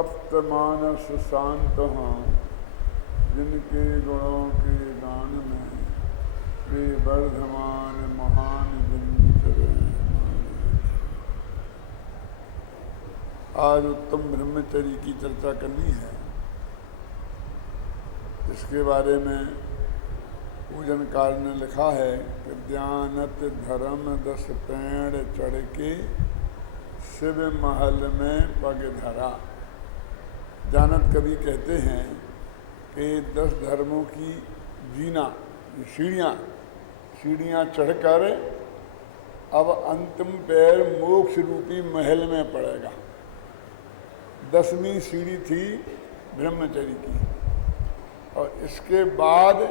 तप्त मानस शांत हाँ, जिनके गुणों के गान में वे वर्धमान महान जिन चले। आज उत्तम ब्रह्मचर्य की चर्चा करनी है। इसके बारे में पूजनकार ने लिखा है कि ज्ञानत धर्म 10 पेड़ चढ़ के शिव महल में पग धरा। जानत कवि कहते हैं कि 10 धर्मों की जीना सीढ़ियाँ चढ़कर अब अंतिम पैर मोक्ष रूपी महल में पड़ेगा। 10वीं सीढ़ी थी ब्रह्मचर्य की, और इसके बाद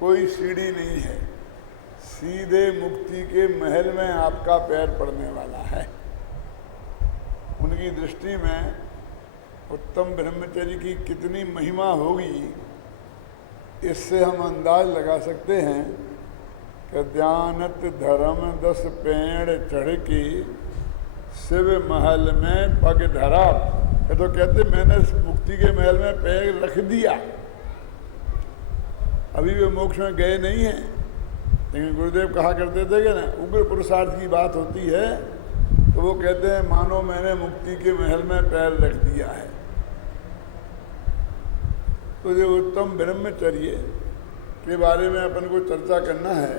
कोई सीढ़ी नहीं है, सीधे मुक्ति के महल में आपका पैर पड़ने वाला है। उनकी दृष्टि में उत्तम ब्रह्मचर्य की कितनी महिमा होगी, इससे हम अंदाज लगा सकते हैं कि ज्ञानत धर्म 10 पेड़ चढ़ के शिव महल में पग धरा। ये तो कहते मैंने मुक्ति के महल में पैर रख दिया, अभी वे मोक्ष में गए नहीं हैं। लेकिन गुरुदेव कहा करते थे कि ना उग्र पुरुषार्थ की बात होती है तो वो कहते हैं मानो मैंने मुक्ति के महल में पैर रख दिया है। तो ये उत्तम ब्रह्मचर्य के बारे में अपन को चर्चा करना है।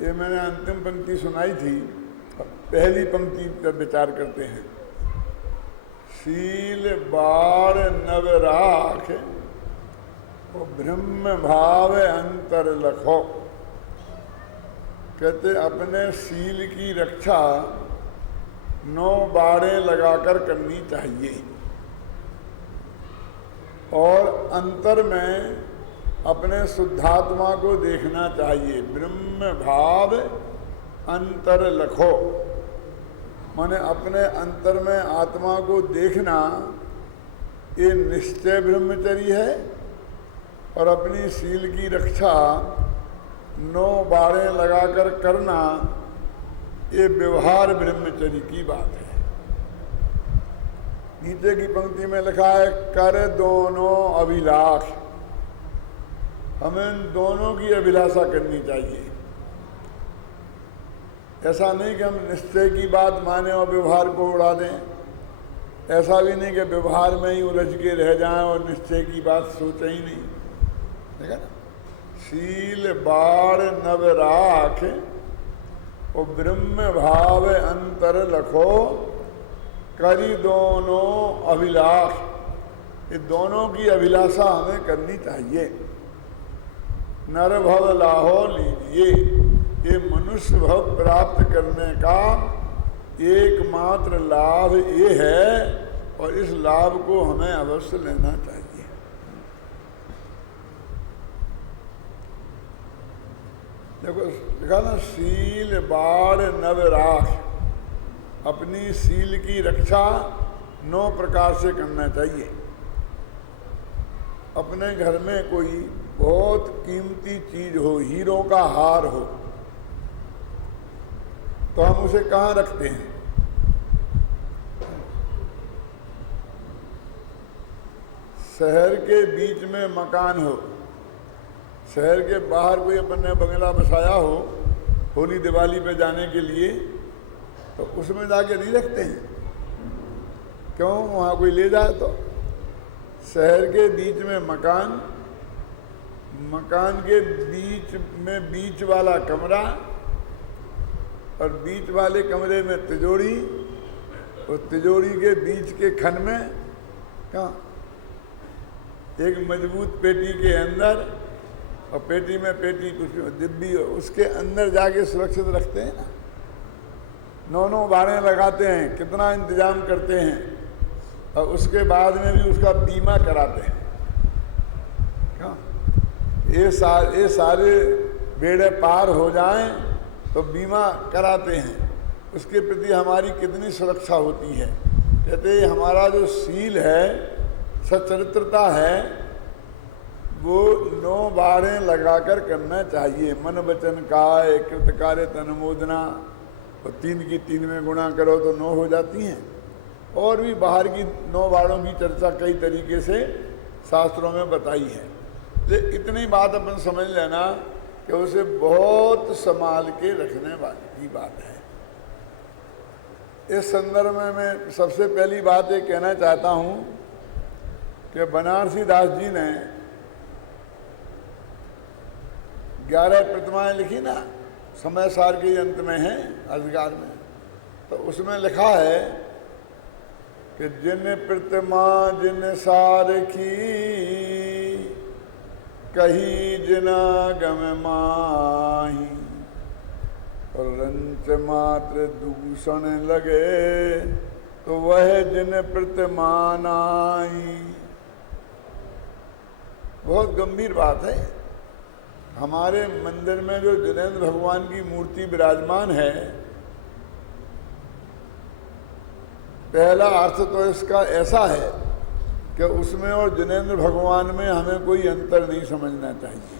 ये मैंने अंतिम पंक्ति सुनाई थी, पहली पंक्ति पर विचार करते हैं। शील बार नव राख ब्रह्म भाव अंतर लखो। कहते अपने शील की रक्षा 9 बाड़ें लगाकर करनी चाहिए, और अंतर में अपने शुद्धात्मा को देखना चाहिए। ब्रह्म भाव अंतर लखो, माने अपने अंतर में आत्मा को देखना, ये निश्चय ब्रह्मचर्य है। और अपनी शील की रक्षा 9 बाड़ें लगाकर करना, ये व्यवहार ब्रह्मचर्य की बात है। नीचे की पंक्ति में लिखा है कर दोनों अभिलाष। हमें दोनों की अभिलाषा करनी चाहिए। ऐसा नहीं कि हम निश्चय की बात माने और व्यवहार को उड़ा दें, ऐसा भी नहीं कि व्यवहार में ही उलझ के रह जाएं और निश्चय की बात सोचें ही नहीं। देखा ना, शील बाढ़ नव राख और ब्रह्म भाव अंतर लखो, करी दोनों अभिलाष। ये दोनों की अभिलाषा हमें करनी चाहिए। नर भव लाहो लीजिए, ये मनुष्य भव प्राप्त करने का एकमात्र लाभ ये है, और इस लाभ को हमें अवश्य लेना चाहिए। देखो लिखा ना, शील बाढ़ नव राख। अपनी शील की रक्षा 9 प्रकार से करना चाहिए। अपने घर में कोई बहुत कीमती चीज हो, हीरों का हार हो, तो हम उसे कहाँ रखते हैं? शहर के बीच में मकान हो, शहर के बाहर कोई अपन ने बंगला बसाया हो होली दिवाली पे जाने के लिए, तो उसमें जाके नहीं रखते हैं। क्यों? वहाँ कोई ले जाए तो। शहर के बीच में मकान, मकान के बीच में बीच वाला कमरा, और बीच वाले कमरे में तिजोरी, और तिजोरी के बीच के खन में कहाँ एक मजबूत पेटी के अंदर, और पेटी में पेटी कुछ डिब्बी, उसके अंदर जाके सुरक्षित रखते हैं ना। 9 बाड़ें लगाते हैं, कितना इंतजाम करते हैं, और उसके बाद में भी उसका बीमा कराते हैं। क्या ये सारे बेड़े पार हो जाएं तो बीमा कराते हैं। उसके प्रति हमारी कितनी सुरक्षा होती है। कहते हैं हमारा जो शील है, सच्चरित्रता है, वो 9 बाड़ें लगाकर करना चाहिए। मन वचन काय कृत कार्य तन मोदना, और 3 की 3 में गुणा करो तो 9 हो जाती हैं। और भी बाहर की 9 बाड़ों की चर्चा कई तरीके से शास्त्रों में बताई है। तो इतनी बात अपन समझ लेना कि उसे बहुत संभाल के रखने वाली की बात है। इस संदर्भ में मैं सबसे पहली बात ये कहना चाहता हूँ कि बनारसी दास जी ने 11 प्रतिमाएं लिखी ना, समय सार के अंत में है अधिकार में, तो उसमें लिखा है कि जिन प्रतिमा जिन सार की कही जिना गम माही, और रंच मात्र दूषण लगे तो वह जिन प्रतिमा नाई। बहुत गंभीर बात है। हमारे मंदिर में जो जिनेंद्र भगवान की मूर्ति विराजमान है, पहला अर्थ तो इसका ऐसा है कि उसमें और जिनेंद्र भगवान में हमें कोई अंतर नहीं समझना चाहिए।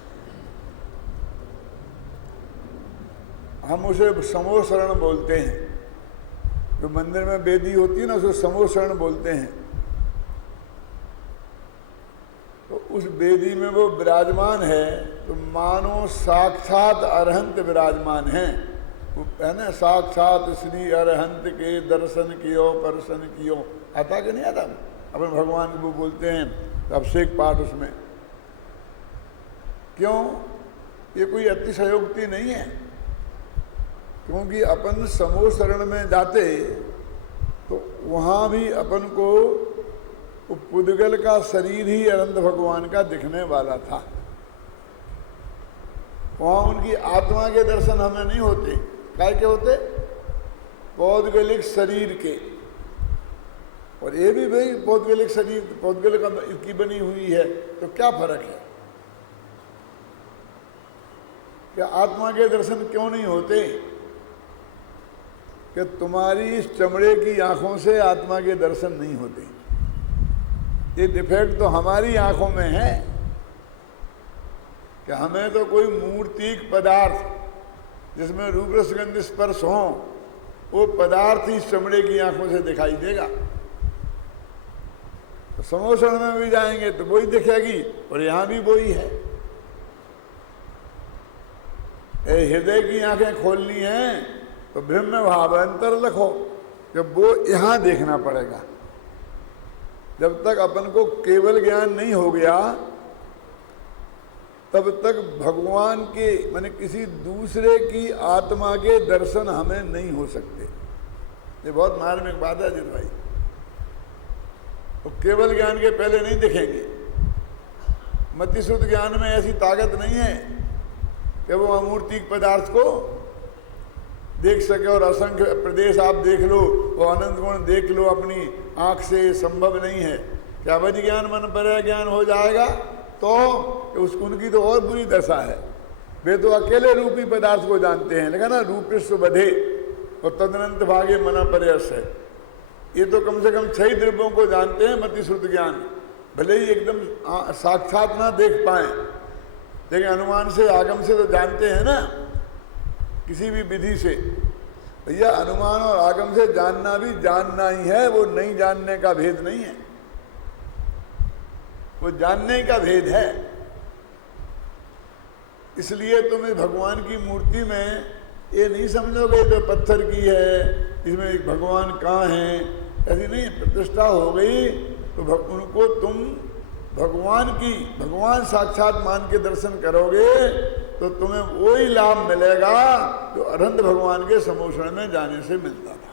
हम उसे समोशरण बोलते हैं। जो मंदिर में वेदी होती है ना, उसे समोशरण बोलते हैं। तो उस वेदी में वो विराजमान है तो मानो साक्षात अरहंत विराजमान हैं। वो है ना, साक्षात श्री अरहंत के दर्शन कियो परसन कियो। आता कि नहीं आता? अपन भगवान को बोलते हैं तो अभिषेक पाठ उसमें। क्यों? ये कोई अतिशयोक्ति नहीं है, क्योंकि अपन समूह शरण में जाते तो वहाँ भी अपन को पुद्गल का शरीर ही अनंत भगवान का दिखने वाला था। वहाँ उनकी आत्मा के दर्शन हमें नहीं होते। काय के होते? पौद्गलिक शरीर के। और ये भी भाई पौद्गलिक शरीर पौद्गल का की बनी हुई है, तो क्या फर्क है? क्या आत्मा के दर्शन क्यों नहीं होते? कि तुम्हारी इस चमड़े की आंखों से आत्मा के दर्शन नहीं होते। ये डिफेक्ट तो हमारी आंखों में है कि हमें तो कोई मूर्तिक पदार्थ जिसमें रूप रसगंध स्पर्श हो, वो पदार्थ ही चमड़े की आंखों से दिखाई देगा। तो समोषण में भी जाएंगे तो वही दिखेगी, और यहां भी वही है। हृदय की आंखें खोलनी है तो ब्रह्म भावांतर लिखो, जब वो यहां देखना पड़ेगा। जब तक अपन को केवल ज्ञान नहीं हो गया तब तक भगवान के माने किसी दूसरे की आत्मा के दर्शन हमें नहीं हो सकते। ये बहुत मार्मिक बात है अजित भाई। तो केवल ज्ञान के पहले नहीं दिखेंगे। मति शुद्ध ज्ञान में ऐसी ताकत नहीं है कि वो अमूर्तिक पदार्थ को देख सके। और असंख्य प्रदेश आप देख लो, वो अनंत गुण देख लो, अपनी आंख से संभव नहीं है। क्या अवधि ज्ञान मन पर ज्ञान हो जाएगा तो उनकी तो और बुरी दशा है। वे तो अकेले रूपी पदार्थ को जानते हैं, लेकिन ना रूपिस्व बधे और तदनंत भागे मना परयस है। ये तो कम से कम 6 द्रव्यों को जानते हैं मति श्रुत ज्ञान, भले ही एकदम साक्षात ना देख पाए, लेकिन अनुमान से आगम से तो जानते हैं ना, किसी भी विधि से। भैया अनुमान और आगम से जानना भी जानना ही है, वो नहीं जानने का भेद नहीं है, वो जानने का भेद है। इसलिए तुम इस भगवान की मूर्ति में ये नहीं समझोगे तो पत्थर की है, इसमें एक भगवान कहाँ है, ऐसी नहीं। प्रतिष्ठा हो गई तो उनको तुम भगवान साक्षात मान के दर्शन करोगे तो तुम्हें वही लाभ मिलेगा जो अनंत भगवान के समोषण में जाने से मिलता था।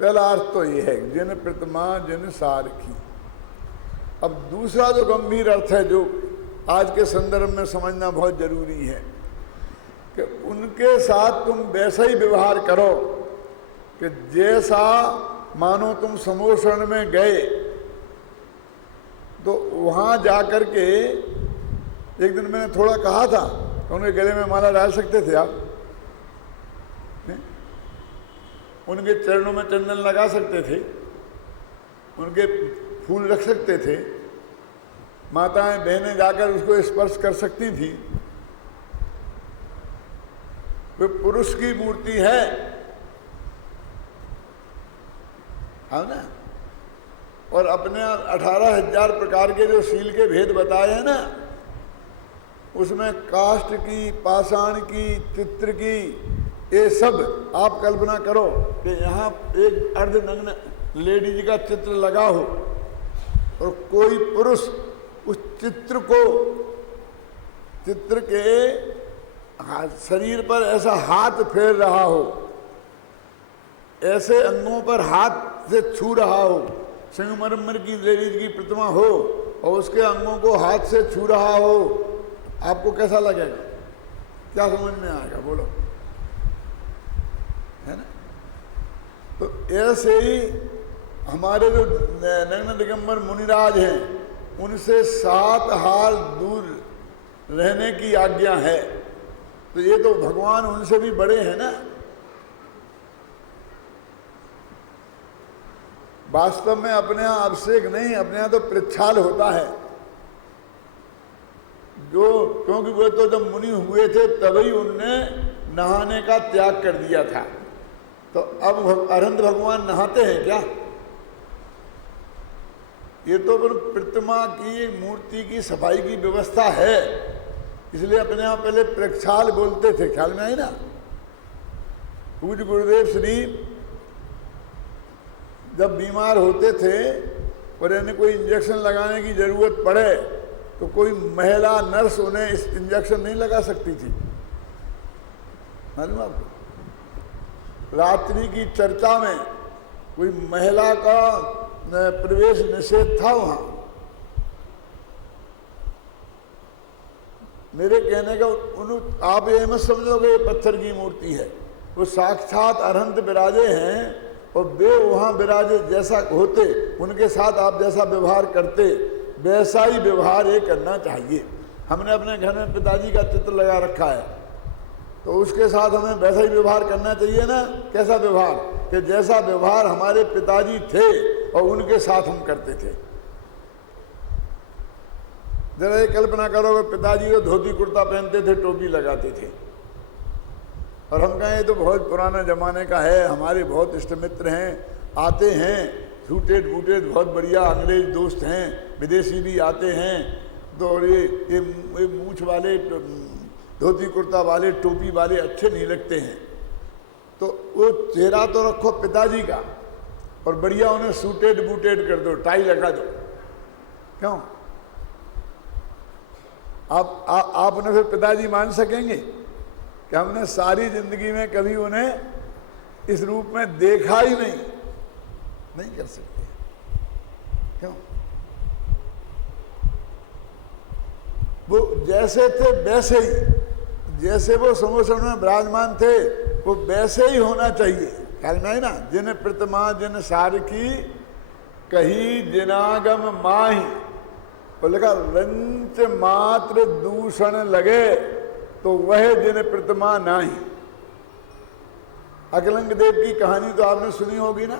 पहला अर्थ तो ये है जिन प्रतिमा जिन सार की। अब दूसरा जो गंभीर अर्थ है जो आज के संदर्भ में समझना बहुत जरूरी है कि उनके साथ तुम वैसा ही व्यवहार करो कि जैसा मानो तुम समोषण में गए तो वहां जाकर के एक दिन मैंने थोड़ा कहा था तो उनके गले में माला डाल सकते थे आप, उनके चरणों में चंदन लगा सकते थे, उनके फूल रख सकते थे, माताएं बहनें जाकर उसको स्पर्श कर सकती थी। वे पुरुष की मूर्ति है, है ना। और अपने 18,000 प्रकार के जो शील के भेद बताए हैं ना, उसमें काष्ठ की, पाषाण की, चित्र की, ये सब आप कल्पना करो कि यहाँ एक अर्धनग्न लेडीज का चित्र लगा हो और कोई पुरुष उस चित्र को, चित्र के शरीर पर ऐसा हाथ फेर रहा हो, ऐसे अंगों पर हाथ से छू रहा हो, संगमरमर की लेडीज की प्रतिमा हो और उसके अंगों को हाथ से छू रहा हो, आपको कैसा लगेगा? क्या समझ में आएगा? बोलो, है ना। तो ऐसे ही हमारे जो नग्न दिगंबर मुनिराज हैं, उनसे 7 हाल दूर रहने की आज्ञा है। तो ये तो भगवान उनसे भी बड़े हैं ना। वास्तव में अपने यहाँ अभिषेक नहीं, अपने यहाँ तो प्रक्षाल होता है। जो क्योंकि वो तो जब मुनि हुए थे तभी उनने नहाने का त्याग कर दिया था। तो अब अरहंत भगवान नहाते हैं क्या? ये तो प्रतिमा की, मूर्ति की सफाई की व्यवस्था है, इसलिए अपने यहाँ पहले प्रक्षाल बोलते थे। ख्याल में आई ना। पूज्य गुरुदेव श्री जब बीमार होते थे और इन्हें कोई इंजेक्शन लगाने की जरूरत पड़े तो कोई महिला नर्स उन्हें इस इंजेक्शन नहीं लगा सकती थी, मालूम आपको। रात्रि की चर्चा में कोई महिला का प्रवेश निषेध था वहां। मेरे कहने का आप ये मत समझोगे ये पत्थर की मूर्ति है, वो साक्षात अरहंत विराजे हैं और वे वहां विराजे जैसा होते, उनके साथ आप जैसा व्यवहार करते वैसा ही व्यवहार ये करना चाहिए। हमने अपने घर में पिताजी का चित्र लगा रखा है, तो उसके साथ हमें वैसा ही व्यवहार करना चाहिए ना। कैसा व्यवहार? कि जैसा व्यवहार हमारे पिताजी थे और उनके साथ हम करते थे। जरा ये कल्पना करो, पिताजी तो धोती कुर्ता पहनते थे, टोपी लगाते थे, और हम कहें तो बहुत पुराने जमाने का है, हमारे बहुत इष्ट मित्र हैं, आते हैं सूटेड बूटेड, बहुत बढ़िया अंग्रेज दोस्त हैं, विदेशी भी आते हैं, तो ये मूछ वाले, धोती कुर्ता वाले, टोपी वाले अच्छे नहीं लगते हैं। तो वो चेहरा तो रखो पिताजी का और बढ़िया उन्हें सूटेड बूटेड कर दो, टाई लगा दो। क्यों? आप उन्हें फिर पिताजी मान सकेंगे कि हमने सारी जिंदगी में कभी उन्हें इस रूप में देखा ही नहीं कर सकते। क्यों? वो जैसे थे वैसे ही, जैसे वो समोसन में विराजमान थे वो वैसे ही होना चाहिए। ख्याल में है ना। जिन प्रतिमा जिन सार की कही जिनागम माही, वो लिखा रंच मात्र दूषण लगे तो वह जिन प्रतिमा नाही। अकलंग देव की कहानी तो आपने सुनी होगी ना,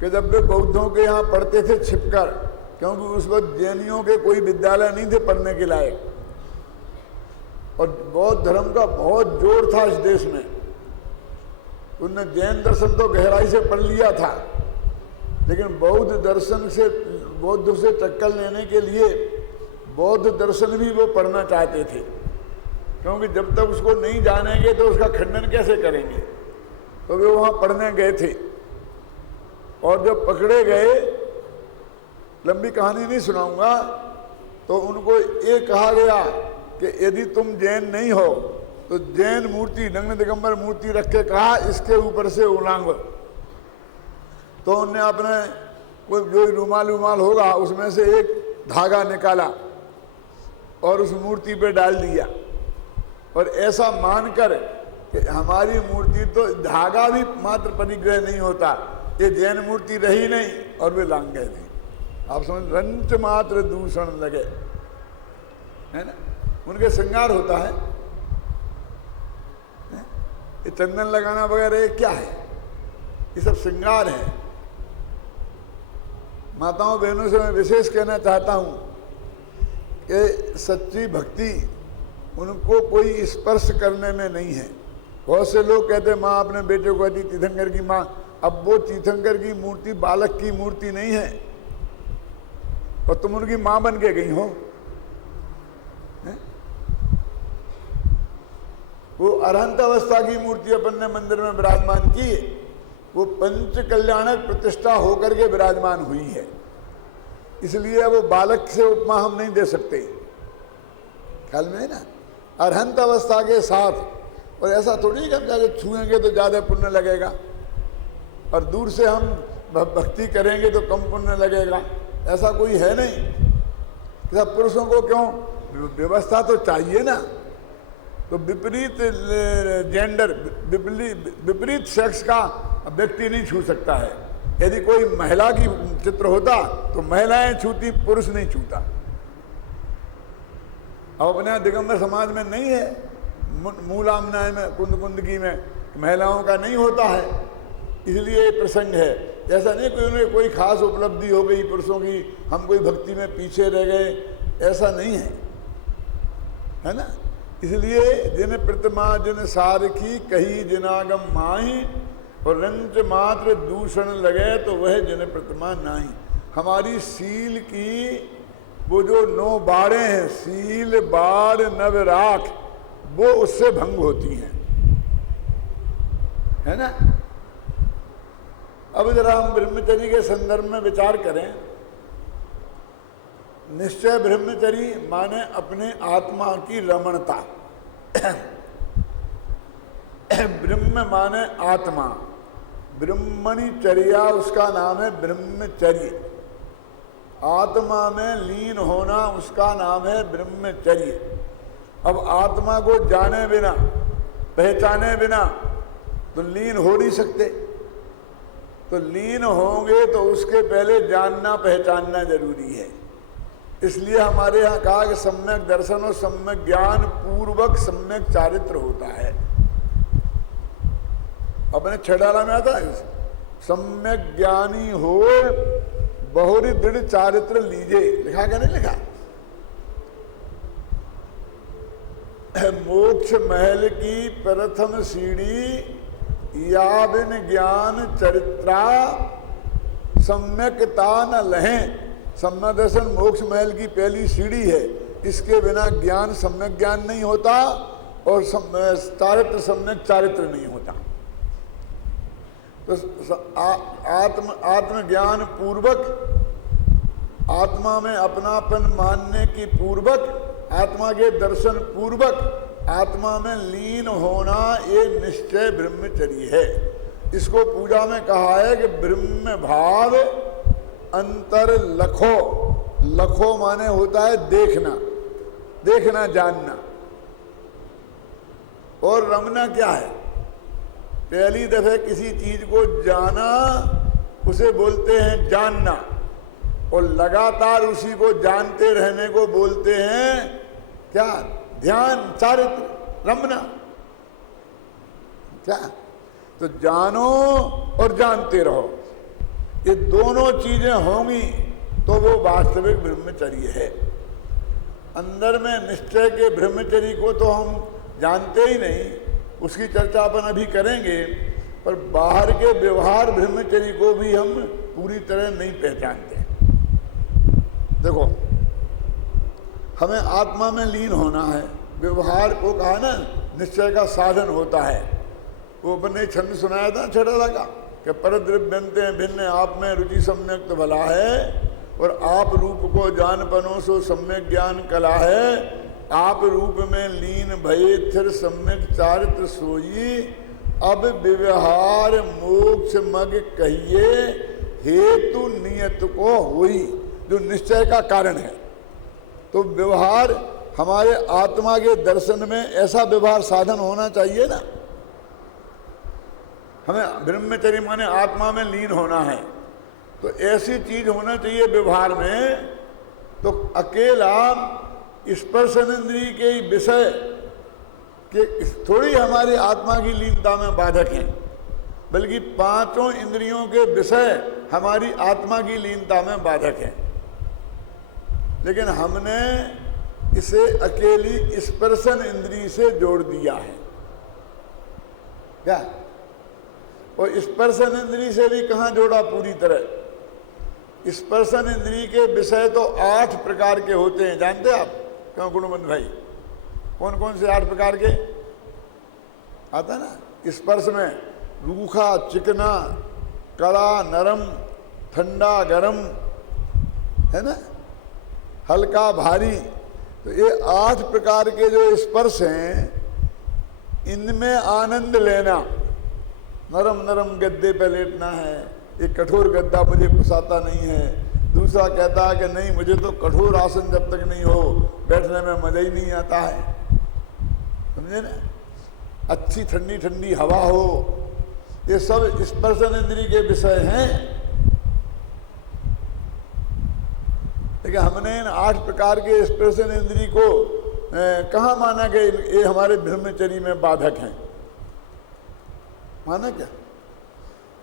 कि जब वे बौद्धों के यहाँ पढ़ते थे छिपकर, क्योंकि उस वक्त जैनियों के कोई विद्यालय नहीं थे पढ़ने के लायक, और बौद्ध धर्म का बहुत जोर था इस देश में। उनने जैन दर्शन तो गहराई से पढ़ लिया था, लेकिन बौद्ध दर्शन से, बौद्ध से टक्कर लेने के लिए बौद्ध दर्शन भी वो पढ़ना चाहते थे, क्योंकि जब तक उसको नहीं जानेंगे तो उसका खंडन कैसे करेंगे। तो वे वहाँ पढ़ने गए थे, और जब पकड़े गए, लंबी कहानी नहीं सुनाऊंगा, तो उनको ये कहा गया कि यदि तुम जैन नहीं हो तो जैन मूर्ति, नग्न दिगंबर मूर्ति रख के कहा इसके ऊपर से उलांग। तो उनने अपने कोई जो रूमाल होगा उसमें से एक धागा निकाला और उस मूर्ति पे डाल दिया, और ऐसा मानकर कि हमारी मूर्ति तो धागा भी मात्र परिग्रह नहीं होता, ये जैन मूर्ति रही नहीं, और वे लांग गए थे। आप समझ, रंच मात्र दूषण लगे, है ना। उनके श्रृंगार होता है, ये चंदन लगाना वगैरह ये क्या है? ये सब श्रृंगार है। माताओं बहनों से मैं विशेष कहना चाहता हूं कि सच्ची भक्ति उनको कोई स्पर्श करने में नहीं है। बहुत से लोग कहते हैं माँ अपने बेटे को कहती तीर्थंकर की माँ अब वो तीर्थंकर की मूर्ति बालक की मूर्ति नहीं है और तुम उनकी मां बन के गई हो। वो अरहंत अवस्था की मूर्ति अपन ने मंदिर में विराजमान की, वो पंच कल्याणक प्रतिष्ठा होकर के विराजमान हुई है, इसलिए वो बालक से उपमा हम नहीं दे सकते। ख्याल में है ना, अरहंत अवस्था के साथ। और ऐसा थोड़ी कि हम जाके छुएंगे तो ज्यादा पुण्य लगेगा और दूर से हम भक्ति करेंगे तो कम पुण्य लगेगा, ऐसा कोई है नहीं। सब पुरुषों को क्यों व्यवस्था तो चाहिए ना, तो विपरीत जेंडर, विपरीत सेक्स का व्यक्ति नहीं छू सकता है। यदि कोई महिला की चित्र होता तो महिलाएं छूती, पुरुष नहीं छूता। अब अपने दिगंबर समाज में नहीं है, मूल आमनाय में कुंदकी में महिलाओं का नहीं होता है, इसलिए ये प्रसंग है। ऐसा नहीं कोई उन्हें कोई खास उपलब्धि हो गई पुरुषों की, हम कोई भक्ति में पीछे रह गए, ऐसा नहीं है ना। इसलिए जिन प्रतिमा जिन सारखी कही जिनागम माही, और रंच मात्र दूषण लगे तो वह जिन प्रतिमा नाही। हमारी सील की वो जो 9 बाड़े हैं, सील बाड़ नव राख, वो उससे भंग होती हैं, है ना। अब जरा हम ब्रह्मचर्य के संदर्भ में विचार करें। निश्चय ब्रह्मचर्य माने अपने आत्मा की रमणता। ब्रह्म माने आत्मा, ब्रह्मणि चर्या उसका नाम है ब्रह्मचर्य। आत्मा में लीन होना उसका नाम है ब्रह्मचर्य। अब आत्मा को जाने बिना, पहचाने बिना तो लीन हो नहीं सकते। तो लीन होंगे तो उसके पहले जानना पहचानना जरूरी है। इसलिए हमारे यहाँ कहा कि सम्यक दर्शन और सम्यक ज्ञान पूर्वक सम्यक चारित्र होता है। अपने छठाला में आता है, सम्यक ज्ञानी हो बहुरी दृढ़ चारित्र लीजे, लिखा क्या नहीं लिखा। मोक्ष महल की प्रथम सीढ़ी या बिन ज्ञान चरित्रा सम्यकता न लहें। सम्यक दर्शन मोक्ष महल की पहली सीढ़ी है, इसके बिना ज्ञान सम्यक ज्ञान नहीं होता और चारित्र सम्यक चारित्र नहीं होता। तो आत्मज्ञान पूर्वक, आत्मा में अपनापन मानने की पूर्वक, आत्मा के दर्शन पूर्वक आत्मा में लीन होना, ये निश्चय ब्रह्मचर्य है। इसको पूजा में कहा है कि ब्रह्म भाव अंतर लखो। लखो माने होता है देखना, देखना जानना। और रमना क्या है? पहली दफे किसी चीज को जाना उसे बोलते हैं जानना, और लगातार उसी को जानते रहने को बोलते हैं क्या? ध्यान, चारित्र, रमना। क्या? तो जानो और जानते रहो, ये दोनों चीजें होंगी तो वो वास्तविक ब्रह्मचर्य है। अंदर में निश्चय के ब्रह्मचर्य को तो हम जानते ही नहीं, उसकी चर्चा अपन अभी करेंगे, पर बाहर के व्यवहार ब्रह्मचर्य को भी हम पूरी तरह नहीं पहचानते। देखो, हमें आत्मा में लीन होना है। व्यवहार को कहा ना निश्चय का साधन होता है। वो अपन ने छंद सुनाया था छठा का कि परद्रव्यंते हैं भिन्न, आप में रुचि सम्यक तो भला है, और आप रूप को जान पनो सो सम्यक ज्ञान कला है। आप रूप में लीन भये थिर सम्यक चारित्र सोई, अब व्यवहार मोक्ष मग कहिए हेतु नियत को हुई, जो निश्चय का कारण है। तो व्यवहार हमारे आत्मा के दर्शन में ऐसा व्यवहार साधन होना चाहिए ना। हमें ब्रह्मचर्य माने आत्मा में लीन होना है, तो ऐसी चीज होना चाहिए व्यवहार में। तो अकेला स्पर्शन इंद्रिय के विषय के थोड़ी हमारी आत्मा की लीनता में बाधक हैं, बल्कि पांचों इंद्रियों के विषय हमारी आत्मा की लीनता में बाधक हैं। लेकिन हमने इसे अकेली स्पर्शन इंद्रिय से जोड़ दिया है। क्या? और स्पर्शन इंद्री से भी कहाँ जोड़ा पूरी तरह। स्पर्शन इंद्री के विषय तो 8 प्रकार के होते हैं, जानते आप क्यों गुणवंत भाई? कौन कौन से 8 प्रकार के आता है ना? स्पर्श में रूखा, चिकना, कड़ा, नरम, ठंडा, गरम, है ना, हल्का, भारी। तो ये 8 प्रकार के जो स्पर्श हैं, इनमें आनंद लेना। नरम नरम गद्दे पे लेटना है, एक कठोर गद्दा मुझे पुसाता नहीं है। दूसरा कहता है कि नहीं, मुझे तो कठोर आसन जब तक नहीं हो बैठने में मजा ही नहीं आता है, समझे ना। अच्छी ठंडी ठंडी हवा हो, ये सब स्पर्शन इंद्री के विषय हैं। लेकिन हमने इन 8 प्रकार के स्पर्शन इंद्री को कहाँ माना कि ये हमारे ब्रह्मचर्य में बाधक हैं? माना क्या?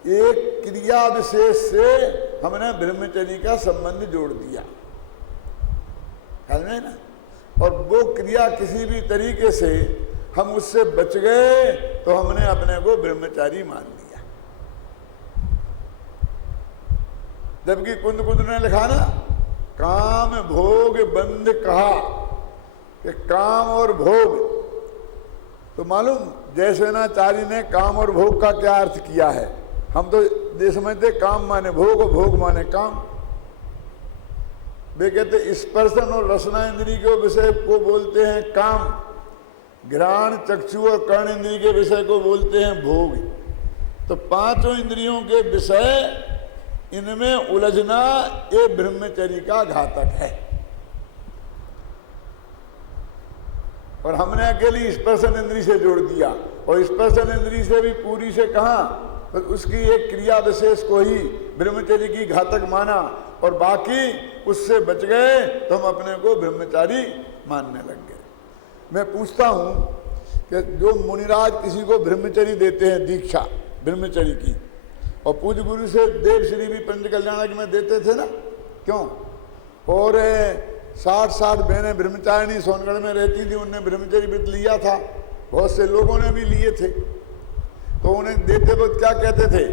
एक क्रिया विशेष से हमने ब्रह्मचर्य का संबंध जोड़ दिया, है ना। और वो क्रिया किसी भी तरीके से हम उससे बच गए तो हमने अपने को ब्रह्मचारी मान लिया। जबकि कुंद ने लिखा ना, काम भोग बंध कहा, कि काम और भोग। तो मालूम जयसेनाचार्य ने काम और भोग का क्या अर्थ किया है? हम तो ये समझते काम माने भोग और भोग माने काम। वे कहते स्पर्शन और रसना इंद्री के विषय को बोलते हैं काम, घ्राण, चक्षु और कर्ण इंद्री के विषय को बोलते हैं भोग। तो 5 इंद्रियों के विषय, इनमें उलझना ये ब्रह्मचर्य का घातक है। और हमने अकेली स्पर्शन इंद्री से जोड़ दिया, और स्पर्शन इंद्री से भी पूरी से कहाँ, तो उसकी एक क्रिया विशेष को ही ब्रह्मचर्य की घातक माना, और बाकी उससे बच गए तो हम अपने को ब्रह्मचारी मानने लग गए। मैं पूछता हूँ कि जो मुनिराज किसी को ब्रह्मचर्य देते हैं, दीक्षा ब्रह्मचर्य की, और पूज्य गुरु से देव श्री भी पंच कल्याणक में देते थे ना, क्यों? और 60 बहनें ब्रह्मचारिणी सोनगढ़ में रहती थी, उनने ब्रह्मचर्य व्रत लिया था, बहुत से लोगों ने भी लिए थे। तो उन्हें देते वक्त क्या कहते थे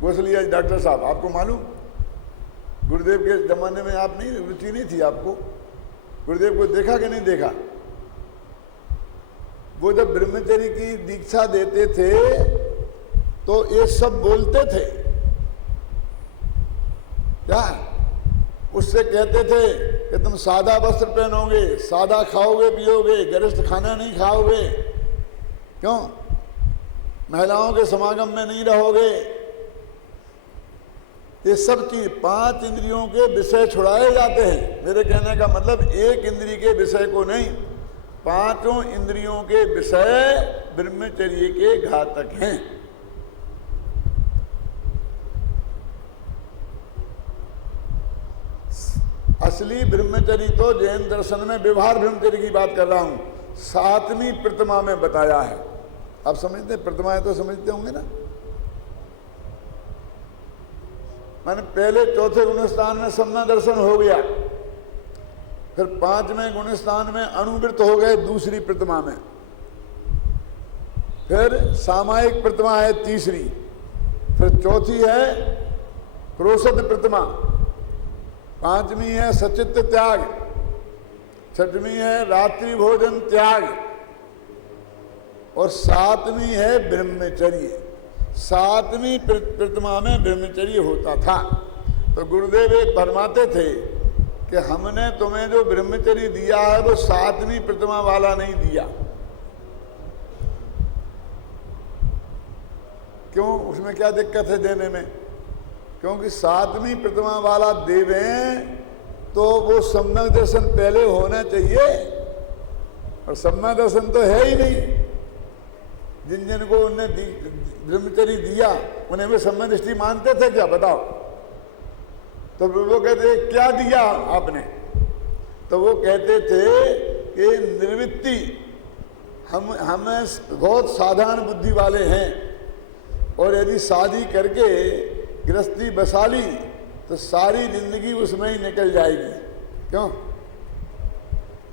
गोसलिया डॉक्टर साहब? आपको मालूम, गुरुदेव के जमाने में आप नहीं, रुचि नहीं थी आपको? गुरुदेव को देखा कि नहीं देखा? वो जब ब्रह्मचर्य की दीक्षा देते थे तो ये सब बोलते थे क्या? उससे कहते थे कि तुम सादा वस्त्र पहनोगे, सादा खाओगे पियोगे, गरिष्ठ खाना नहीं खाओगे, क्यों? महिलाओं के समागम में नहीं रहोगे। ये सब चीज 5 इंद्रियों के विषय छुड़ाए जाते हैं। मेरे कहने का मतलब एक इंद्रिय के विषय को नहीं, 5 इंद्रियों के विषय ब्रह्मचर्य के घातक हैं। असली ब्रह्मचर्य तो जैन दर्शन में व्यवहार ब्रह्मचर्य की बात कर रहा हूं, 7वीं प्रतिमा में बताया है। आप समझते, प्रतिमाएं तो समझते होंगे ना। मैंने पहले 4थे गुणस्थान में सम्ना दर्शन हो गया, फिर 5वें गुणस्थान में अनुवृत्त हो गए दूसरी प्रतिमा में, फिर सामायिक प्रतिमा है तीसरी, फिर चौथी है क्रोशद प्रतिमा, 5वीं है सचित्त त्याग, 6वीं है रात्रि भोजन त्याग, और 7वीं है ब्रह्मचर्य। 7वीं प्रतिमा में ब्रह्मचर्य होता था। तो गुरुदेव एक फरमाते थे कि हमने तुम्हें जो ब्रह्मचर्य दिया है वो 7वीं प्रतिमा वाला नहीं दिया। क्यों? उसमें क्या दिक्कत है देने में? क्योंकि 7वीं प्रतिमा वाला देवें तो वो सम्यक दर्शन पहले होना चाहिए, और सम्यक दर्शन तो है ही नहीं। जिन जिन को उन्हें ब्रह्मचर्य दिया उन्हें वे सम्यक दृष्टि मानते थे क्या? बताओ। तो वो कहते क्या दिया आपने? तो वो कहते थे कि निर्वृत्ति, हम बहुत साधारण बुद्धि वाले हैं, और यदि शादी करके गृहस्थी बसा ली तो सारी जिंदगी उसमें ही निकल जाएगी। क्यों?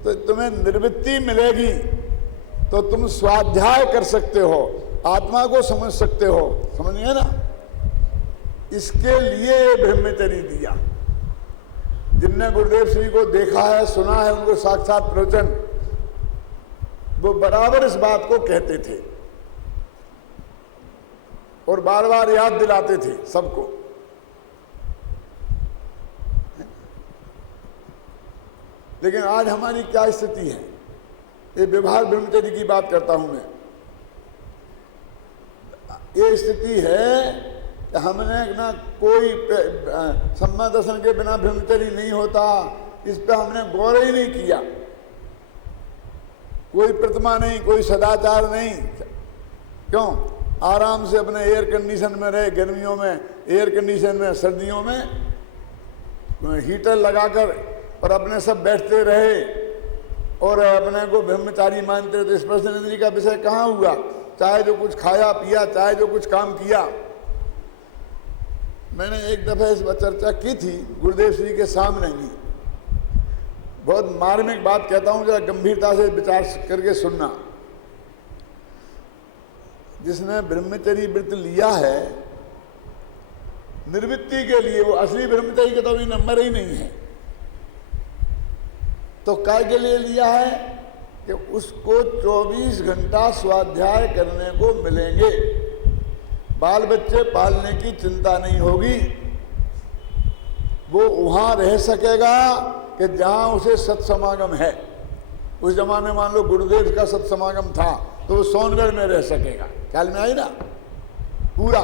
तो तुम्हें निवृत्ति मिलेगी तो तुम स्वाध्याय कर सकते हो, आत्मा को समझ सकते हो, समझिए ना, इसके लिए ब्रह्मचर्य दिया। जिनने गुरुदेव श्री को देखा है, सुना है, उनको साक्षात प्रवचन, वो बराबर इस बात को कहते थे और बार बार याद दिलाते थे सबको। लेकिन आज हमारी क्या स्थिति है? ये व्यवहार ब्रह्मचर्य की बात करता हूं मैं। ये स्थिति है कि हमने ना कोई सम्मा दर्शन के बिना ब्रह्मचर्य नहीं होता, इस पे हमने गौर ही नहीं किया। कोई प्रतिमा नहीं, कोई सदाचार नहीं। क्यों? आराम से अपने एयर कंडीशन में रहे, गर्मियों में एयर कंडीशन में, सर्दियों में हीटर लगाकर और अपने सब बैठते रहे और अपने को ब्रह्मचारी मानते रहे। तो स्पर्श इंद्रिय का विषय कहाँ हुआ? चाहे जो कुछ खाया पिया, चाहे जो कुछ काम किया। मैंने एक दफा इस पर चर्चा की थी गुरुदेव श्री के सामने भी। बहुत मार्मिक बात कहता हूं, जरा गंभीरता से विचार करके सुनना। जिसने ब्रह्मचर्य व्रत लिया है निर्वृत्ति के लिए, वो असली ब्रह्मचर्य का तो अभी नंबर ही नहीं है। तो काय के लिए लिया है कि उसको 24 घंटा स्वाध्याय करने को मिलेंगे, बाल बच्चे पालने की चिंता नहीं होगी, वो वहां रह सकेगा कि जहां उसे सत्समागम है। उस जमाने में मान लो गुरुदेव का सत्समागम था तो वो सोनगढ़ में रह सकेगा। ख्याल में आई ना पूरा।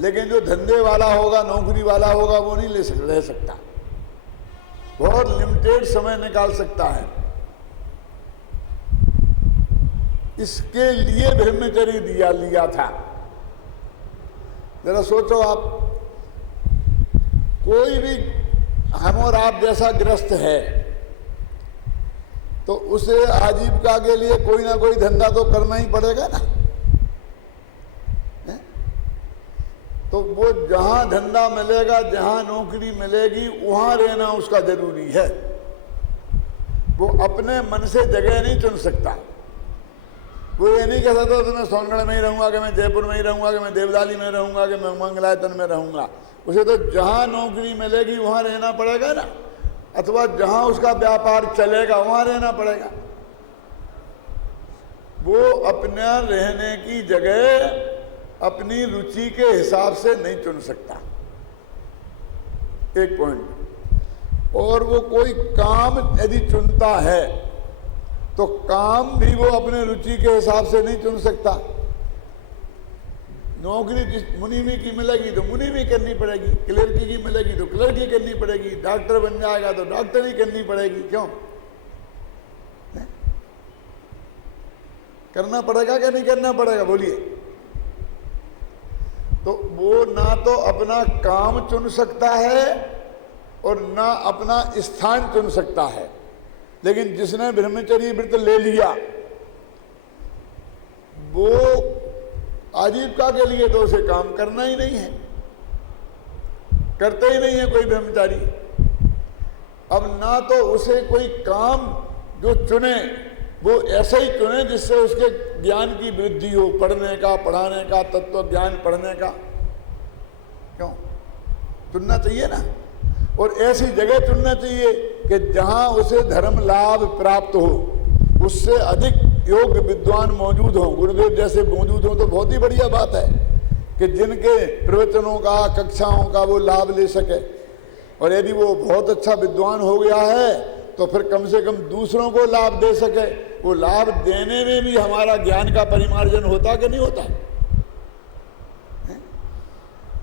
लेकिन जो धंधे वाला होगा, नौकरी वाला होगा, वो नहीं रह सकता, बहुत लिमिटेड समय निकाल सकता है। इसके लिए ब्रह्मचर्य लिया था। जरा सोचो आप, कोई भी हम और आप जैसा ग्रस्त है तो उसे आजीविका के लिए कोई ना कोई धंधा तो करना ही पड़ेगा ना। तो वो जहां धंधा मिलेगा, जहां नौकरी मिलेगी, वहां रहना उसका जरूरी है। वो अपने मन से जगह नहीं चुन सकता। वो ये नहीं कह सकता तो मैं सोनगढ़ में ही रहूंगा, कि मैं जयपुर में ही रहूंगा, कि मैं देवदाली में रहूंगा, कि मैं मंगलायतन में रहूंगा। उसे तो जहां नौकरी मिलेगी वहां रहना पड़ेगा ना, अथवा जहां उसका व्यापार चलेगा वहां रहना पड़ेगा। वो अपना रहने की जगह अपनी रुचि के हिसाब से नहीं चुन सकता, एक पॉइंट। और वो कोई काम यदि चुनता है तो काम भी वो अपने रुचि के हिसाब से नहीं चुन सकता। नौकरी जिस मुनीमी की मिलेगी तो मुनीमी करनी पड़ेगी, क्लर्की की मिलेगी तो क्लर्की करनी पड़ेगी, डॉक्टर बन जाएगा तो डॉक्टरी करनी पड़ेगी। क्यों? करना पड़ेगा क्या नहीं करना पड़ेगा? बोलिए। तो वो ना तो अपना काम चुन सकता है और ना अपना स्थान चुन सकता है। लेकिन जिसने ब्रह्मचर्य व्रत ले लिया वो आजीविका के लिए तो उसे काम करना ही नहीं है, करते ही नहीं है कोई ब्रह्मचारी। अब ना तो उसे कोई काम जो चुने वो ऐसा ही चुने जिससे उसके ज्ञान की वृद्धि हो, पढ़ने का, पढ़ाने का, तत्व ज्ञान पढ़ने का। क्यों? चुनना चाहिए ना। और ऐसी जगह चुनना चाहिए कि जहां उसे धर्म लाभ प्राप्त हो, उससे अधिक योग्य विद्वान मौजूद हो, गुरुदेव जैसे मौजूद हो तो बहुत ही बढ़िया बात है कि जिनके प्रवचनों का, कक्षाओं का वो लाभ ले सके। और यदि वो बहुत अच्छा विद्वान हो गया है तो फिर कम से कम दूसरों को लाभ दे सके। वो लाभ देने में भी हमारा ज्ञान का परिमार्जन होता कि नहीं होता?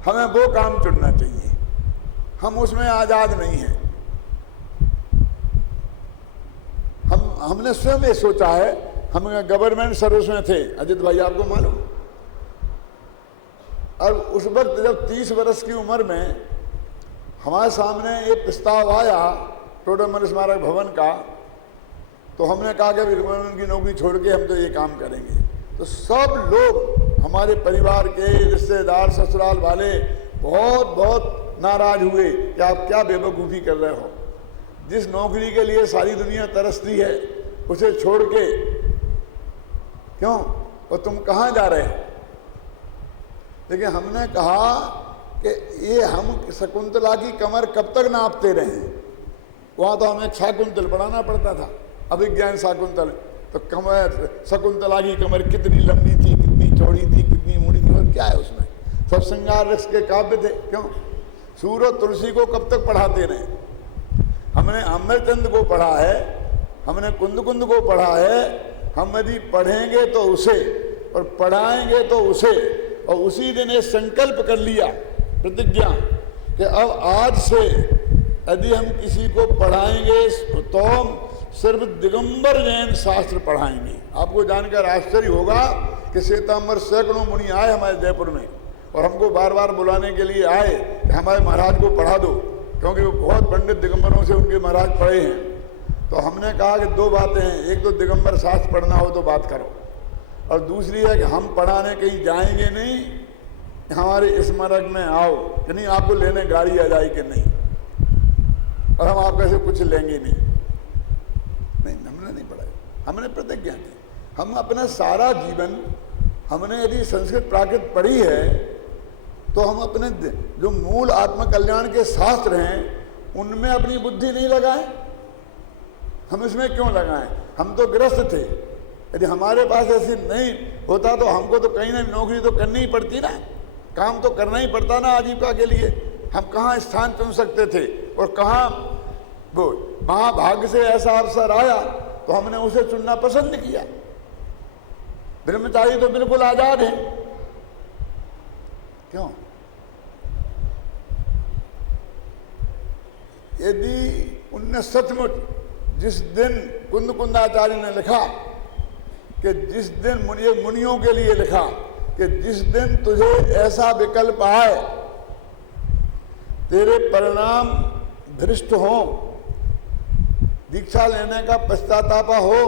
हमें वो काम चुनना चाहिए, हम उसमें आजाद नहीं हैं। हमने स्वयं ये सोचा है, हम गवर्नमेंट सर्विस में थे, अजित भाई आपको मालूम। और उस वक्त जब 30 वर्ष की उम्र में हमारे सामने ये प्रस्ताव आया टोडरमल स्मारक भवन का, तो हमने कहा कि गवर्नमेंट की नौकरी छोड़ के हम तो ये काम करेंगे। तो सब लोग हमारे परिवार के रिश्तेदार, ससुराल वाले बहुत बहुत नाराज हुए कि आप क्या बेवकूफ़ी कर रहे हो। जिस नौकरी के लिए सारी दुनिया तरसती है उसे छोड़ के क्यों? और तुम कहाँ जा रहे हो? लेकिन हमने कहा कि ये हम शकुंतला की कमर कब तक नापते रहे? वहाँ तो हमें शाकुंतल पढ़ाना पड़ता था, अभिज्ञान शाकुंतल। तो कमर शकुंतला की कमर कितनी लंबी थी, कितनी चौड़ी थी, कितनी मुड़ी थी, और क्या है उसमें? सब श्रृंगार रस के काव्य थे। क्यों? सूर और तुलसी को कब तक पढ़ाते रहे? हमने अमरचंद को पढ़ा है, हमने कुंद कुंद को पढ़ा है। हम यदि पढ़ेंगे तो उसे और पढ़ाएंगे तो उसे, और उसी दिन ये संकल्प कर लिया, प्रतिज्ञा, कि अब आज से यदि हम किसी को पढ़ाएंगे तो हम सिर्फ दिगंबर जैन शास्त्र पढ़ाएंगे। आपको जानकर आश्चर्य होगा कि श्वेतांबर सैकड़ों मुनि आए हमारे जयपुर में और हमको बार बार बुलाने के लिए आए कि हमारे महाराज को पढ़ा दो, क्योंकि वो बहुत पंडित दिगंबरों से उनके महाराज पढ़े हैं। तो हमने कहा कि दो बातें हैं, एक तो दिगंबर शास्त्र पढ़ना हो तो बात करो, और दूसरी है कि हम पढ़ाने कहीं जाएंगे नहीं, हमारे स्मारक में आओ कि नहीं, आपको लेने गाड़ी आ जाए कि नहीं, और हम आपके से कुछ लेंगे नहीं। हमने नहीं पढ़ाया, हमने प्रतिज्ञा की। हम अपना सारा जीवन, हमने यदि संस्कृत प्राकृत पढ़ी है तो हम अपने जो मूल आत्मकल्याण के शास्त्र हैं उनमें अपनी बुद्धि नहीं लगाएं। हम इसमें क्यों लगाएं? हम तो ग्रस्त थे। यदि हमारे पास ऐसी नहीं होता तो हमको तो कहीं ना नौकरी तो करनी ही पड़ती ना, काम तो करना ही पड़ता ना आजीविका के लिए। हम कहाँ स्थान चुन सकते थे और कहाँ वो महाभाग्य से ऐसा अवसर आया तो हमने उसे चुनना पसंद किया। ब्रह्मचारी तो बिल्कुल आजाद है। क्यों? यदि उनने सचमुच जिस दिन कुंद कुंदाचार्य ने लिखा कि जिस दिन मुनियों के लिए लिखा कि जिस दिन तुझे ऐसा विकल्प आए, तेरे परिणाम भ्रष्ट हो, दीक्षा लेने का पश्चाताप हो